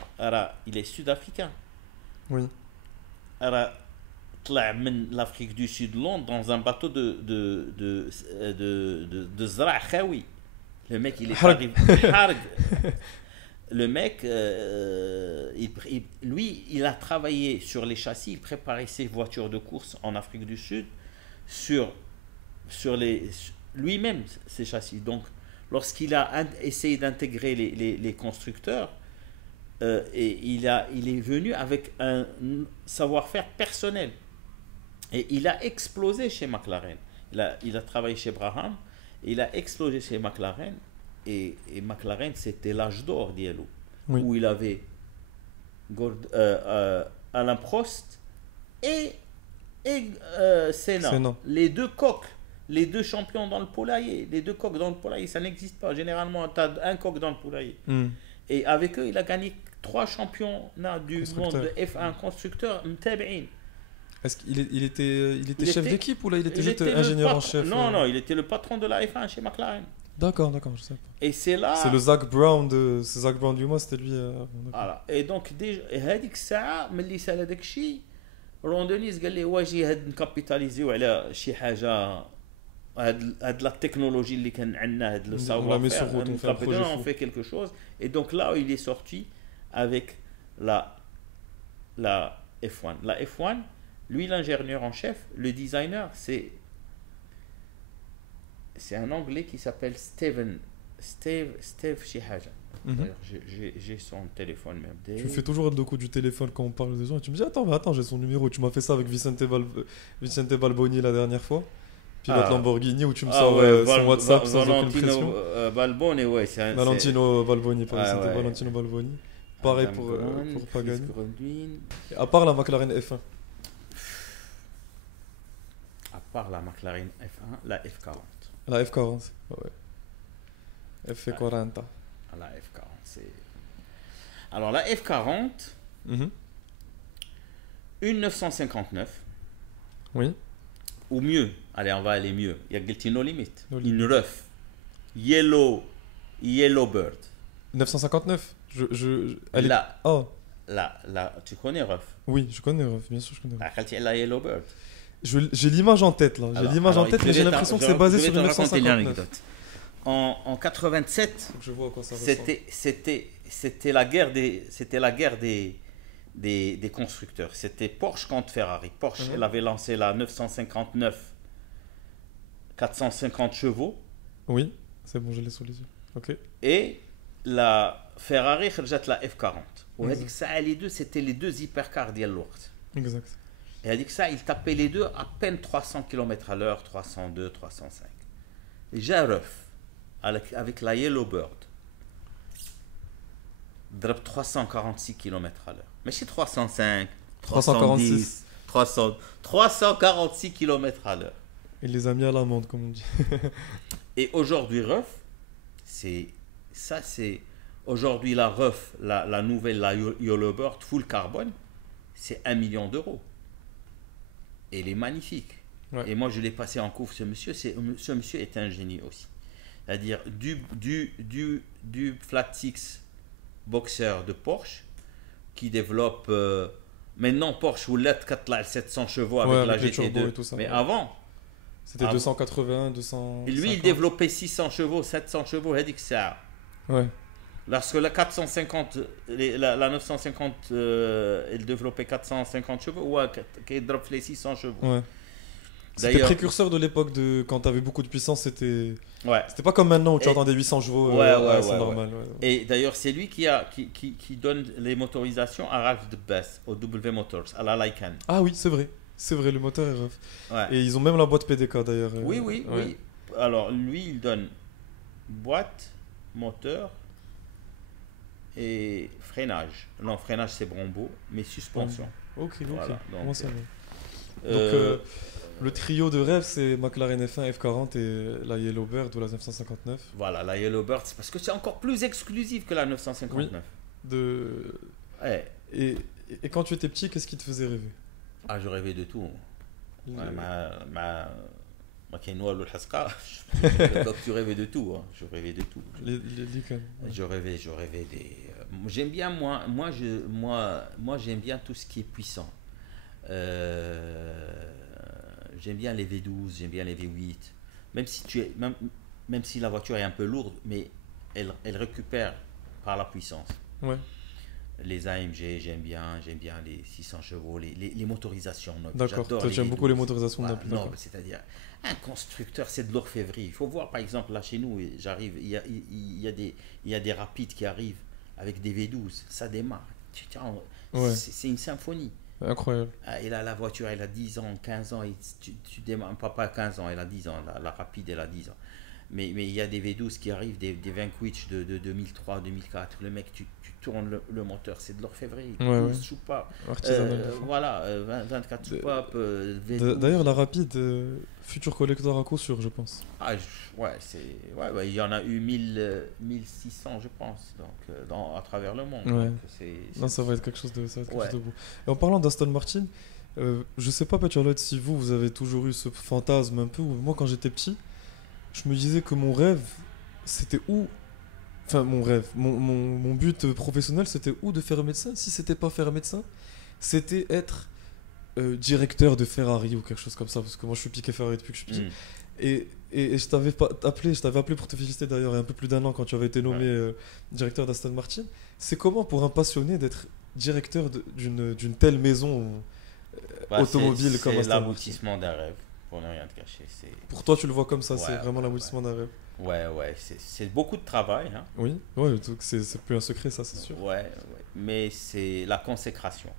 il est sud-africain. Oui. طلع من l'Afrique du Sud Londres dans un bateau de زرع خاوي. Le mec, il est arrivé. Le mec, lui, il a travaillé sur les châssis, il préparait ses voitures de course en Afrique du Sud sur lui-même ses châssis. Donc, lorsqu'il a essayé d'intégrer les constructeurs, et il est venu avec un savoir-faire personnel. Et il a explosé chez McLaren. Il a travaillé chez Brabham, il a explosé chez McLaren. Et McLaren, c'était l'âge d'or d'Yellow, Oui. où il avait Alain Prost et Senna. Les deux coqs, les deux champions dans le poulailler. Les deux coqs dans le poulailler, ça n'existe pas. Généralement, tu as un coq dans le poulailler. Et avec eux, il a gagné 3 championnats du monde de F1 constructeur mtabi'in. Est-ce qu'il était chef d'équipe ou là il était juste ingénieur en chef? Non, il était le patron de la F1 chez McLaren. D'accord, je sais pas. Et c'est là. C'est le Zach Brown du mois, c'était lui. Voilà. Et donc déjà هذيك الساعه ملي سال هذاك الشيء رون دونيز قال لي واجي هاد نكابيتاليزيو على شي حاجه هاد لا تكنولوجي اللي كان عندنا هاد لو سافوار on fait quelque chose. Et donc là il est sorti avec la F1. La F1, lui l'ingénieur en chef, le designer, c'est un anglais qui s'appelle Steve شي حاجه. J'ai son téléphone même. Tu fais toujours le coup du téléphone quand on parle des gens et tu me dis attends, j'ai son numéro. Tu m'as fait ça avec Vicente Balboni la dernière fois. Pilote Lamborghini où tu me sors son WhatsApp sans aucune pression. Balboni, ouais, Valentino Balboni, pas Vicente Valentino Balboni. Pareil pour Pagani. À part la McLaren F1. À part la McLaren F1, la F40. La F40, ouais. F40. La F40, c'est... Alors la F40, une 959. Oui. Ou mieux, allez, on va aller mieux. Il y a Guilty No Limit. Une ref. Yellow Bird. 959 elle là, est... Oh. Là, tu connais ref? Oui, je connais ref, bien sûr je connais ref. La Yellow Bird. J'ai l'image en tête là. Mais j'ai l'impression que c'est basé sur une 959. En 87, je vois à quoi ça c'était la guerre des constructeurs. C'était Porsche contre Ferrari. Porsche, elle avait lancé la 959 450 chevaux. Oui, c'est bon, je l'ai sous les yeux. Ok. Et la Ferrari خرجت la F40. وهذيك الساعه les deux c'était les deux hypercars ديال الوقت. Exact. Et avec ça, ils tapaient les deux à peine 300 km/h, 302, 305. Déjà ref avec la Yellow Bird. Drop 346 km/h. Mais c'est 305, 346, 346 km/h. Il les a mis à l'amende, comme on dit. Et aujourd'hui, ref, aujourd'hui la ref, la nouvelle, la Yellow Bird full carbone, c'est 1 million d'euros. Et il est magnifique. Ouais. Et moi, je l'ai passé en couvre, ce monsieur. Ce monsieur est un génie aussi. C'est-à-dire du flat six boxer de Porsche qui développe maintenant Porsche ou LED 700 chevaux avec la GT2. Tout ça, mais avant, c'était 280, 200. Et lui, il développait 600 chevaux, 700 chevaux. Ouais. Lorsque la 450, la 950, elle développait 450 chevaux, ou qui drop les 600 chevaux. Ouais. C'était D'ailleurs, précurseur de l'époque de quand t'avais beaucoup de puissance, ouais. c'était pas comme maintenant où tu Et- entends des 800 chevaux, Ouais, c'est ouais. normal. Ouais. Et d'ailleurs, c'est lui qui donne les motorisations à Ralph de Best, au W Motors, à la Lycan. Ah oui, c'est vrai, le moteur est rough. Ouais. Et ils ont même la boîte PDK d'ailleurs. Oui, ouais. oui. Alors, lui, il donne boîte, moteur et freinage. Non, freinage, c'est Brembo, mais suspension. Ok, Voilà, donc, Moi, ça va. Euh, Le trio de rêve, c'est McLaren F1, F40 et la Yellowbird ou la 959. voilà, la Yellowbird, c'est parce que c'est encore plus exclusif que la 959. De... Ouais. Et, et quand tu étais petit, qu'est-ce qui te faisait rêver? Ah, je rêvais de tout. Les- Ouais, ma Kenwa le Haska, donc tu rêvais de tout. Hein. Je rêvais de tout. les Lycan, ouais. Je rêvais des. J'aime bien moi j'aime bien tout ce qui est puissant. J'aime bien les V12, j'aime bien les V8. Même si la voiture est un peu lourde, mais elle récupère par la puissance. Ouais. Les AMG, j'aime bien les 600 chevaux, les motorisations. D'accord, J'adore toi les tu aimes V12. beaucoup les motorisations Voilà, d'Apple. non, D'accord. c'est-à-dire, un constructeur, c'est de l'orfèvrerie. Il faut voir, par exemple, là chez nous, j'arrive, il y a des rapides qui arrivent avec des V12, ça démarre. Ouais. C'est une symphonie. Incroyable. Ah, et là, la voiture, elle a 10 ans, 15 ans, et tu démarres, pas 15 ans, elle a 10 ans, la rapide, elle a 10 ans. Mais il y a des V12 qui arrivent, des Vanquish de 2003, 2004. Le mec, tu tournes le moteur, c'est de l'orfèvrerie. Ouais, 12 ouais. soupapes. Artisanal. de fou. Voilà, 24 De- soupapes, V12. D'ailleurs, la rapide, futur collector à coup sûr, je pense. Ah, ouais, il y en a eu 1600, je pense, donc, à travers le monde. Ouais. Donc, Non, ça va être quelque chose ça va être quelque Ouais. chose de beau. Et en parlant d'Aston Martin, je sais pas, Petrolhead, si vous avez toujours eu ce fantasme un peu, ou moi quand j'étais petit, je me disais que mon rêve, c'était où. Enfin, mon rêve, mon but professionnel, c'était où de faire médecin. Si c'était pas faire médecin, c'était être directeur de Ferrari ou quelque chose comme ça, parce que moi je suis piqué Ferrari depuis que je suis petit. Mm. Et je je t'avais appelé pour te féliciter d'ailleurs il y a un peu plus d'un an quand tu avais été nommé directeur d'Aston Martin. C'est comment pour un passionné d'être directeur d'une telle maison Bah, automobile comme c'est Aston Martin? l'aboutissement d'un rêve, pour ne rien te cacher. Pour toi tu le vois comme ça, Ouais, c'est vraiment ouais, l'aboutissement d'un rêve. Ouais, c'est beaucoup de travail, hein. Oui, ouais, donc c'est plus un secret ça, c'est sûr. Ouais, mais c'est la consécration.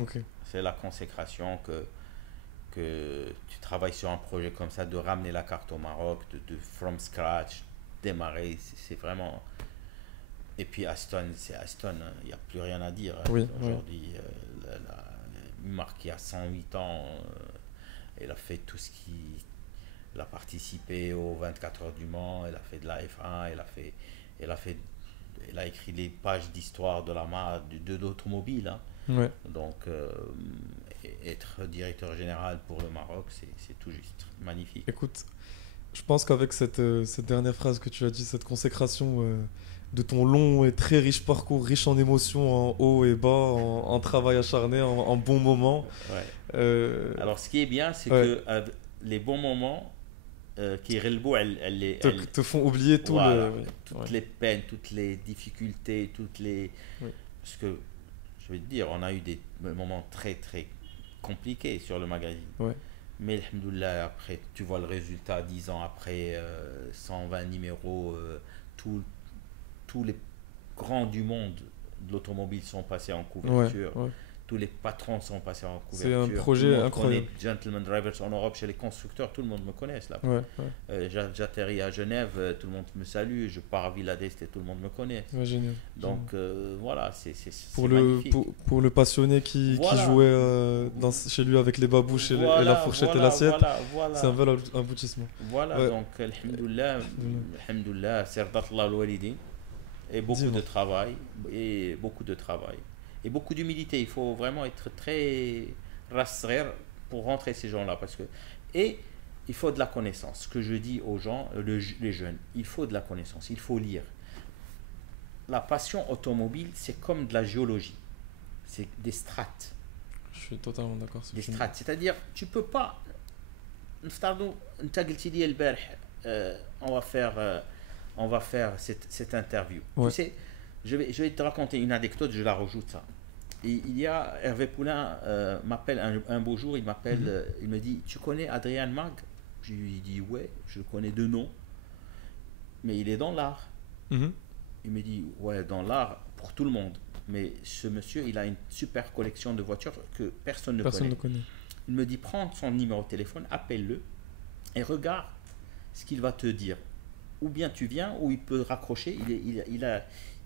Ok. C'est la consécration que tu travailles sur un projet comme ça, de ramener la carte au Maroc, de from scratch, démarrer, c'est vraiment. Et puis Aston, c'est Aston, hein, il n'y a plus rien à dire. Hein. Oui, Aujourd'hui, une marque qui a 108 ans, elle a fait tout ce qui. Elle a participé aux 24 heures du Mans, elle a fait de la F1, elle a écrit les pages d'histoire de la marque, de l'automobile. Hein. Ouais. Donc, être directeur général pour le Maroc, c'est tout juste magnifique. Écoute, je pense qu'avec cette dernière phrase que tu as dit, cette consécration de ton long et très riche parcours, riche en émotions, en haut et bas, en travail acharné, en bons moments. Ouais. Alors, ce qui est bien, c'est ouais. que les bons moments qui relèvent, te font oublier tout voilà, le... toutes ouais. les peines, toutes les difficultés, Oui. Parce que, je vais te dire, on a eu des moments très, très compliqués sur le magazine. Ouais. Mais, alhamdoulilah, après, tu vois le résultat, 10 ans après, 120 numéros, tous les grands du monde de l'automobile sont passés en couverture. Ouais. Tous les patrons sont passés en couverture. C'est un projet tout le monde incroyable. connaît Gentleman Drivers en Europe, chez les constructeurs, tout le monde me connaît là. Ouais. J'atterris à Genève, tout le monde me salue. Je pars à Villa d'Est et tout le monde me connaît. Ouais, génial. Donc voilà, c'est Pour magnifique. pour le passionné qui Voilà. jouait chez lui avec les babouches et la fourchette et l'assiette, voilà. c'est un bel aboutissement. Voilà, Ouais. donc alhamdoulilah, serdat Allah al-walidin. Et beaucoup de travail, et beaucoup d'humilité. Il faut vraiment être très rasser pour rentrer ces gens-là. Et il faut de la connaissance. Ce que je dis aux gens, les jeunes, il faut de la connaissance, il faut lire. La passion automobile, c'est comme de la géologie. C'est des strates. Je suis totalement d'accord. Des strates. C'est-à-dire, tu peux pas. On va faire cette interview. Ouais. Tu sais, je vais te raconter une anecdote, je la rajoute ça. Et il y a Hervé Poulain m'appelle un beau jour, il m'appelle, il me dit, tu connais Adrien Mag? Je lui dis, ouais, je le connais de nom, mais il est dans l'art. Mhm. Il me dit, ouais, dans l'art pour tout le monde. Mais ce monsieur, il a une super collection de voitures que personne ne Personne ne connaît. connaît. Il me dit, prends son numéro de téléphone, appelle-le et regarde ce qu'il va te dire. Ou bien tu viens, ou il peut raccrocher.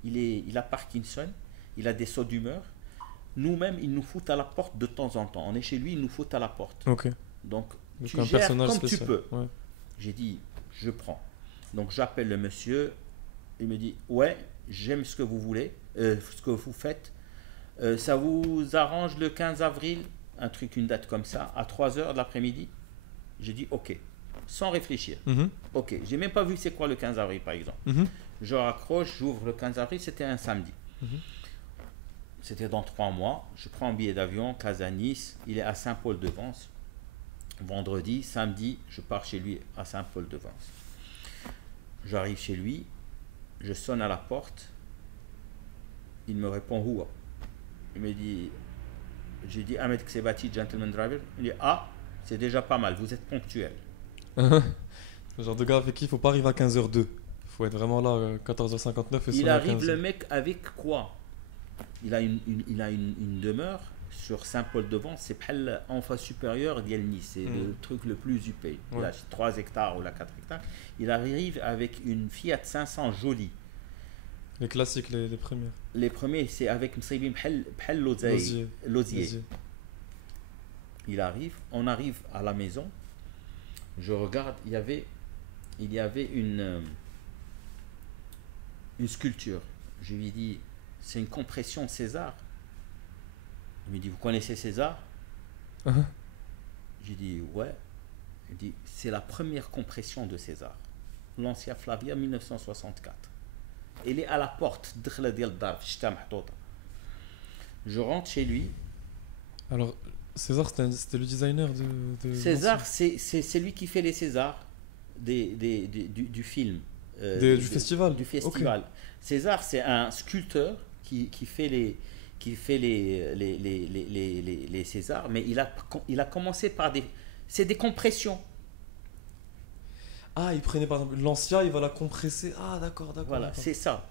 Il a Parkinson, il a des sauts d'humeur. Nous-mêmes, il nous fout à la porte de temps en temps. On est chez lui, il nous fout à la porte. Ok. Donc, Donc tu un gères personnage comme spécial. tu peux. Ouais. J'ai dit, je prends. Donc, j'appelle le monsieur. Il me dit, ouais, j'aime ce que vous voulez, ce que vous faites. Ça vous arrange le 15 avril, un truc, une date comme ça, à 3h de l'après-midi? J'ai dit, ok, sans réfléchir. Mhm. Ok, j'ai même pas vu c'est quoi le 15 avril, par exemple. Mhm. Je raccroche, j'ouvre le 15 avril, c'était un samedi. Mhm. C'était dans 3 mois. Je prends un billet d'avion, Casa-Nice, il est à Saint-Paul-de-Vence. Vendredi, samedi, je pars chez lui à Saint-Paul-de-Vence. J'arrive chez lui, je sonne à la porte, il me répond Houa. Il me dit, j'ai dit Ahmed Ksebati, gentleman driver. Il dit, ah, c'est déjà pas mal, vous êtes ponctuel. Le genre de gars avec qui il faut pas arriver à 15h02. Il faut être vraiment là 14h59 et Il sonner à arrive 15h. le mec avec quoi? Il a une demeure sur Saint-Paul-de-Vence, c'est Bhal en face supérieure d'Yelni, c'est le truc le plus huppé. Il a 3 hectares ou 4 hectares. Il arrive avec une Fiat 500 jolie. Les classiques, les premières. Les premiers, c'est avec Msibim Bhal Losier. Losier. Il arrive, on arrive à la maison. Je regarde, il y avait une sculpture. Je lui dis, c'est une compression de César. Il me dit, vous connaissez César? J'ai dit, ouais. Il dit, c'est la première compression de César. L'ancien Flavia 1964. Il est à la porte. Je rentre chez lui. Alors, César, c'était le designer de César, c'est lui qui fait les Césars du film. du festival. Du festival. Okay. César, c'est un sculpteur qui fait les Césars, mais il a commencé par c'est des compressions. Ah, il prenait par exemple l'ancien, il va la compresser. Ah, d'accord. Voilà, c'est ça.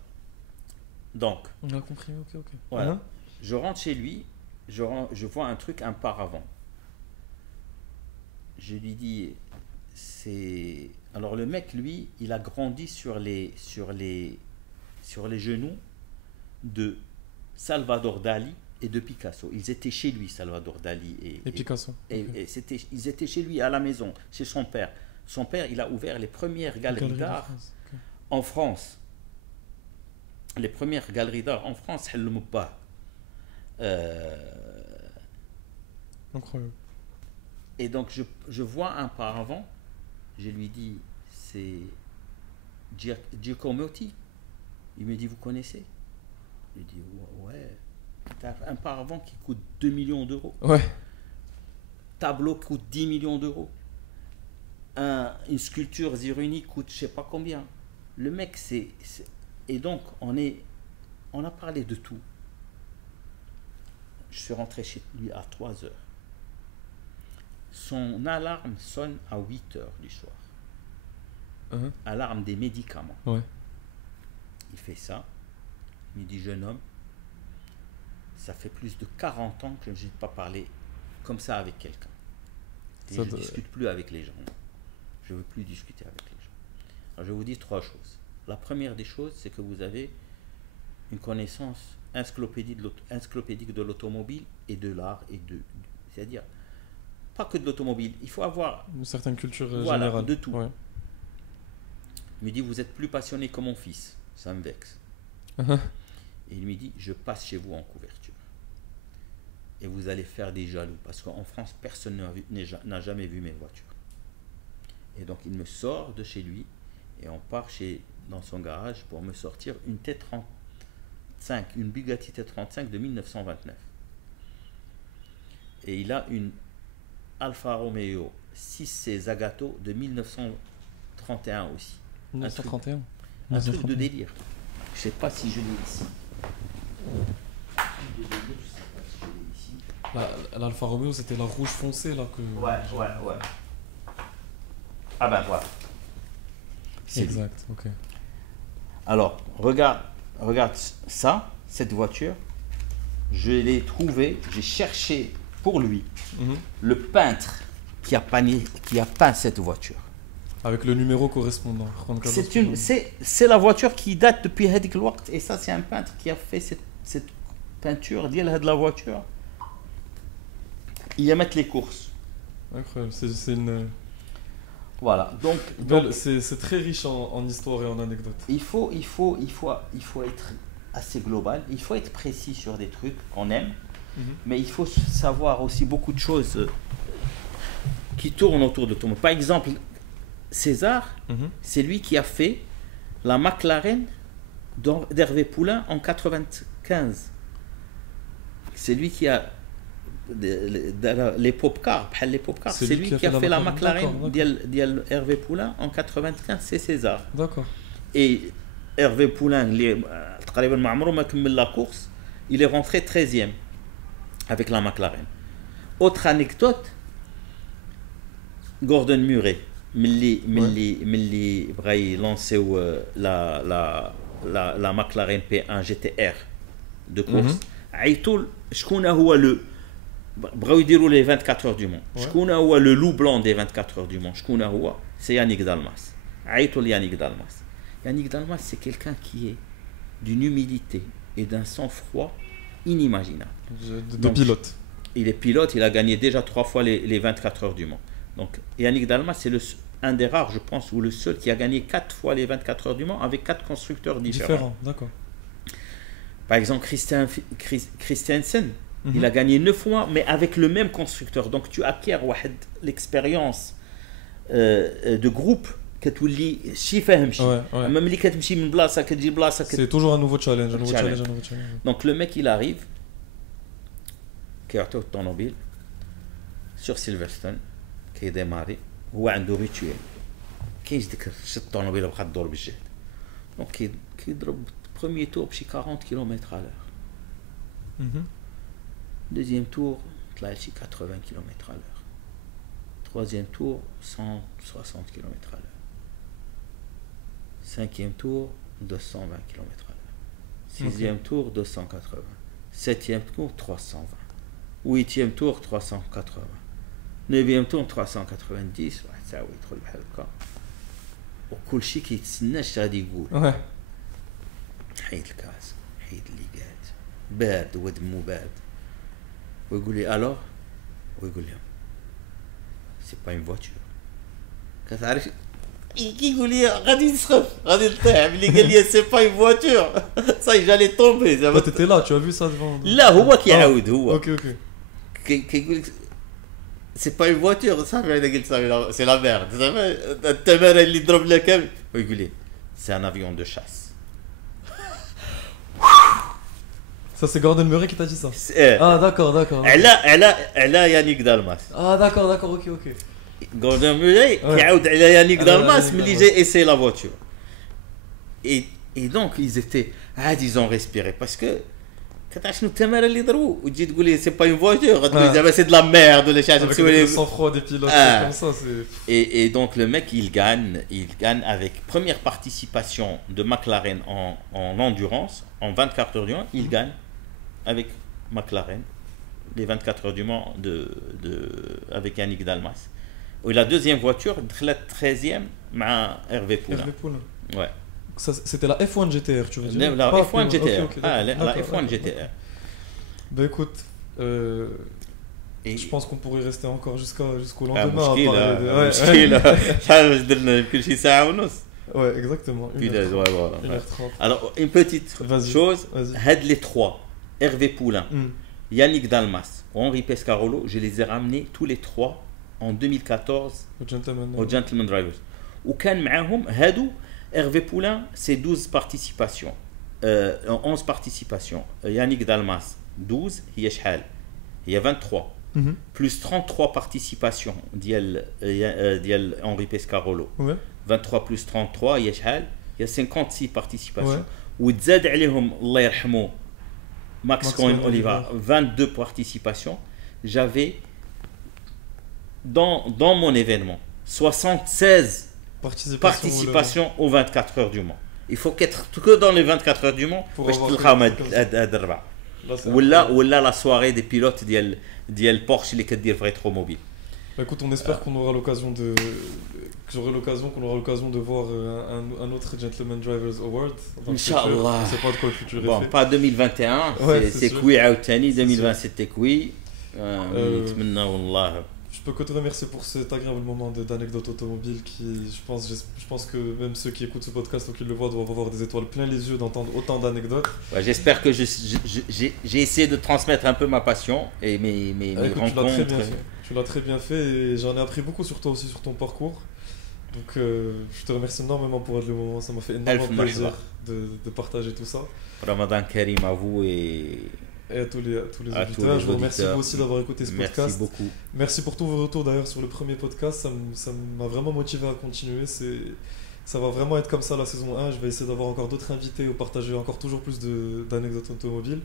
Donc, on a compris, ok. Voilà. Je rentre chez lui, je vois un truc, un paravent. Je lui dis, c'est. Alors le mec, lui, il a grandi sur les genoux de Salvador Dali et de Picasso. Ils étaient chez lui, Salvador Dali et Picasso. Et ils étaient chez lui à la maison, chez son père. Son père, il a ouvert les premières galeries d'art en France. Les premières galeries d'art en France, c'est le Mouba. Incroyable. Et donc, je vois un paravent. Je lui dis, c'est Giacometti. Il me dit, vous connaissez? Je lui dis, ouais. T'as un paravent qui coûte 2 millions d'euros. Ouais. Tableau coûte 10 millions d'euros. Une sculpture Ziruni coûte je sais pas combien. Le mec, c'est... Et donc, on a parlé de tout. Je suis rentré chez lui à 3 heures. Son alarme sonne à 8 heures du soir. Alarme des médicaments. Ouais. Il fait ça. Il me dit, jeune homme, ça fait plus de 40 ans que je n'ai pas parlé comme ça avec quelqu'un. Et je ne discute plus avec les gens. Je ne veux plus discuter avec les gens. Alors, je vais vous dire 3 choses. La première des choses, c'est que vous avez une connaissance encyclopédique de l'automobile et de l'art. C'est-à-dire, pas que de l'automobile. Il faut avoir une certaine culture générale. De tout. Ouais. Il me dit, vous êtes plus passionné que mon fils. Ça me vexe. Et il me dit, je passe chez vous en couverture. Et vous allez faire des jaloux. Parce qu'en France, personne n'a jamais vu mes voitures. Et donc, il me sort de chez lui. Et on part dans son garage pour me sortir une T35, une Bugatti T35 de 1929. Et il a une Alfa Romeo 6C Zagato de 1931 aussi. 1931. Un truc de délire. Je ne sais pas si je l'ai ici. L'Alfa Romeo, c'était la rouge foncée là que. Ouais. Ah ben voilà. C'est lui. Exact, ok. Alors, regarde ça, cette voiture. Je l'ai trouvé, j'ai cherché pour lui le peintre qui a peint cette voiture. Avec le numéro correspondant. C'est la voiture qui date depuis Hadik Al-Waqt. Et ça, c'est un peintre qui a fait cette peinture de la voiture. Il y a mettre les courses. Incroyable, c'est une. Voilà, donc c'est très riche en histoire et en anecdotes. il faut être assez global, il faut être précis sur des trucs qu'on aime, mais il faut savoir aussi beaucoup de choses qui tournent autour de tout le monde. Par exemple, César, c'est lui qui a fait la McLaren d'Hervé Poulain en 95. C'est lui qui a les pop cars, c'est lui qui a fait la McLaren d'Hervé Poulain en 95, c'est César. D'accord. Et Hervé Poulain, la course, il est rentré 13e avec la McLaren. Autre anecdote, Gordon Murray, ملي بغا يلونسيو la McLaren P1 GTR de course, عيطوا شكون هو le بغاو يديروا les 24 heures du monde. شكون هو le loup blanc des 24 heures du monde, شكون هو؟ c'est Yannick Dalmas. عيطوا لYannick Dalmas. Yannick Dalmas, c'est quelqu'un qui est d'une humilité et d'un sang-froid inimaginable. De pilote. Il est pilote, il a gagné déjà 3 fois les 24 heures du Mans. Donc Yannick Dalmas, c'est un des rares, je pense, ou le seul qui a gagné 4 fois les 24 heures du Mans avec 4 constructeurs différents. D'accord. Par exemple, Christiansen, il a gagné 9 fois, mais avec le même constructeur. Donc tu acquiers l'expérience de groupe. C'est toujours un nouveau challenge, Donc le mec il arrive qui a le automobile sur Silverstone qui est démarré هو عنده rituel كاينش ديك شد الطوموبيل بقى تدور بالجهد دونك كيضرب premier tour بشي 40 km à l'heure. Deuxième tour طلع شي 80 km à l'heure. Troisième tour 160 km à l'heure. Cinquième tour, 220 km à l'heure. Sixième tour, 280. Septième tour, 320. Huitième tour, 380. Neuvième tour, 390. Ça, oui, trop le cas. وكل شيء كيتسنى اش غادي يقول. حيد الكاس، حيد الليغات، بارد ودمو بارد. ويقول لي الوغ، ويقول لهم سي با اون فواتور. كتعرف يقول لي غادي نسخف غادي نطيح ملي قال لي سي با اون فواتور صاي جالي طومبي زعما. تيتي لا tu as vu ça devant. لا هو كيعاود هو. اوكي كيقول لك سي با اون فواتور صافي انا قلت صافي سي لا ميرد زعما التماره اللي ضرب لها كامل. ويقول لي سي ان افيون دو شاس. Ça c'est Gordon Murray qui t'a dit ça. Ah d'accord. على يانيك دالماس. Ah d'accord, ok. Gordon Murray كيعاود على يانيك دالماس ملي جاي ايسي لا فواتور. Et donc ils étaient ils ont respiré parce que كتعرف شنو التماره اللي ضربوا وتجي تقول لي سي با اون فواتور غتقول زعما سي دو لا ميرد ولا شي حاجه تسوي لي sang-froid des pilotes comme ça c'est. Et donc le mec il gagne avec première participation de McLaren en endurance en 24 heures du Mans, il gagne avec McLaren les 24 heures du Mans avec Yannick Dalmas. Et la deuxième voiture, la 13e, مع Hervé Poulain. Ouais. Ça, c'était la F1 GTR, tu veux dire? La F1 GTR. La F1 GTR. Ben écoute, je pense qu'on pourrait rester encore jusqu'au lendemain. Ouais, exactement. Alors, une petite chose, les trois, Hervé Poulain, Yannick Dalmas, Henri Pescarolo, je les ai ramenés tous les trois en 2014 au Gentleman Drivers. Ou كان معاهم هادو Hervé Poulain, c'est 12 participations. 11 participations. Yannick Dalmas, 12, هي شحال؟ هي 23. Plus 33 participations ديال Henri Pescarolo. 23 plus 33 هي شحال؟ هي 56 participations. وتزاد عليهم الله يرحمه Max Cohen Oliva 22 participations. j'avais dans mon événement 76 participations aux 24 heures du Mans. Il faut qu'être que dans les 24 heures du Mans pour باش avoir تلقاهم quelque chose comme هاد الربع. Là, c'est ولا la soirée des pilotes ديال Porsche اللي كدير في Rétromobile. Bah, écoute, on espère qu'on aura l'occasion qu'on aura l'occasion de voir un autre Gentleman Drivers Award dans le futur. Inch'Allah. On sait pas de quoi le futur est Bon, fait. pas 2021, Ouais, c'est sûr. كوي عاوتاني. C'est 2020 c'était كوي. نتمنى والله. Je peux que te remercier pour cet agréable moment d'anecdote automobile qui, je pense que même ceux qui écoutent ce podcast ou qui le voient doivent avoir des étoiles plein les yeux d'entendre autant d'anecdotes. Ouais, j'espère que j'ai essayé de transmettre un peu ma passion et mes Écoute, rencontres. Tu l'as très bien fait et j'en ai appris beaucoup sur toi aussi, sur ton parcours. Donc je te remercie énormément pour le moment, ça m'a fait énormément plaisir de partager tout ça. Ramadan Karim à vous Et à tous les auditeurs. Je vous remercie vous aussi d'avoir écouté ce podcast. Merci beaucoup. Merci pour tous vos retours d'ailleurs sur le premier podcast. Ça m'a vraiment motivé à continuer. Ça va vraiment être comme ça la saison 1. Je vais essayer d'avoir encore d'autres invités ou partager encore toujours plus d'anecdotes automobiles.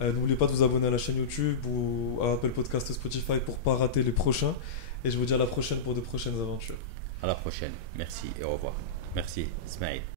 N'oubliez pas de vous abonner à la chaîne YouTube ou à Apple Podcast Spotify pour ne pas rater les prochains. Et je vous dis à la prochaine pour de prochaines aventures. À la prochaine. Merci et au revoir. Merci Ismaël.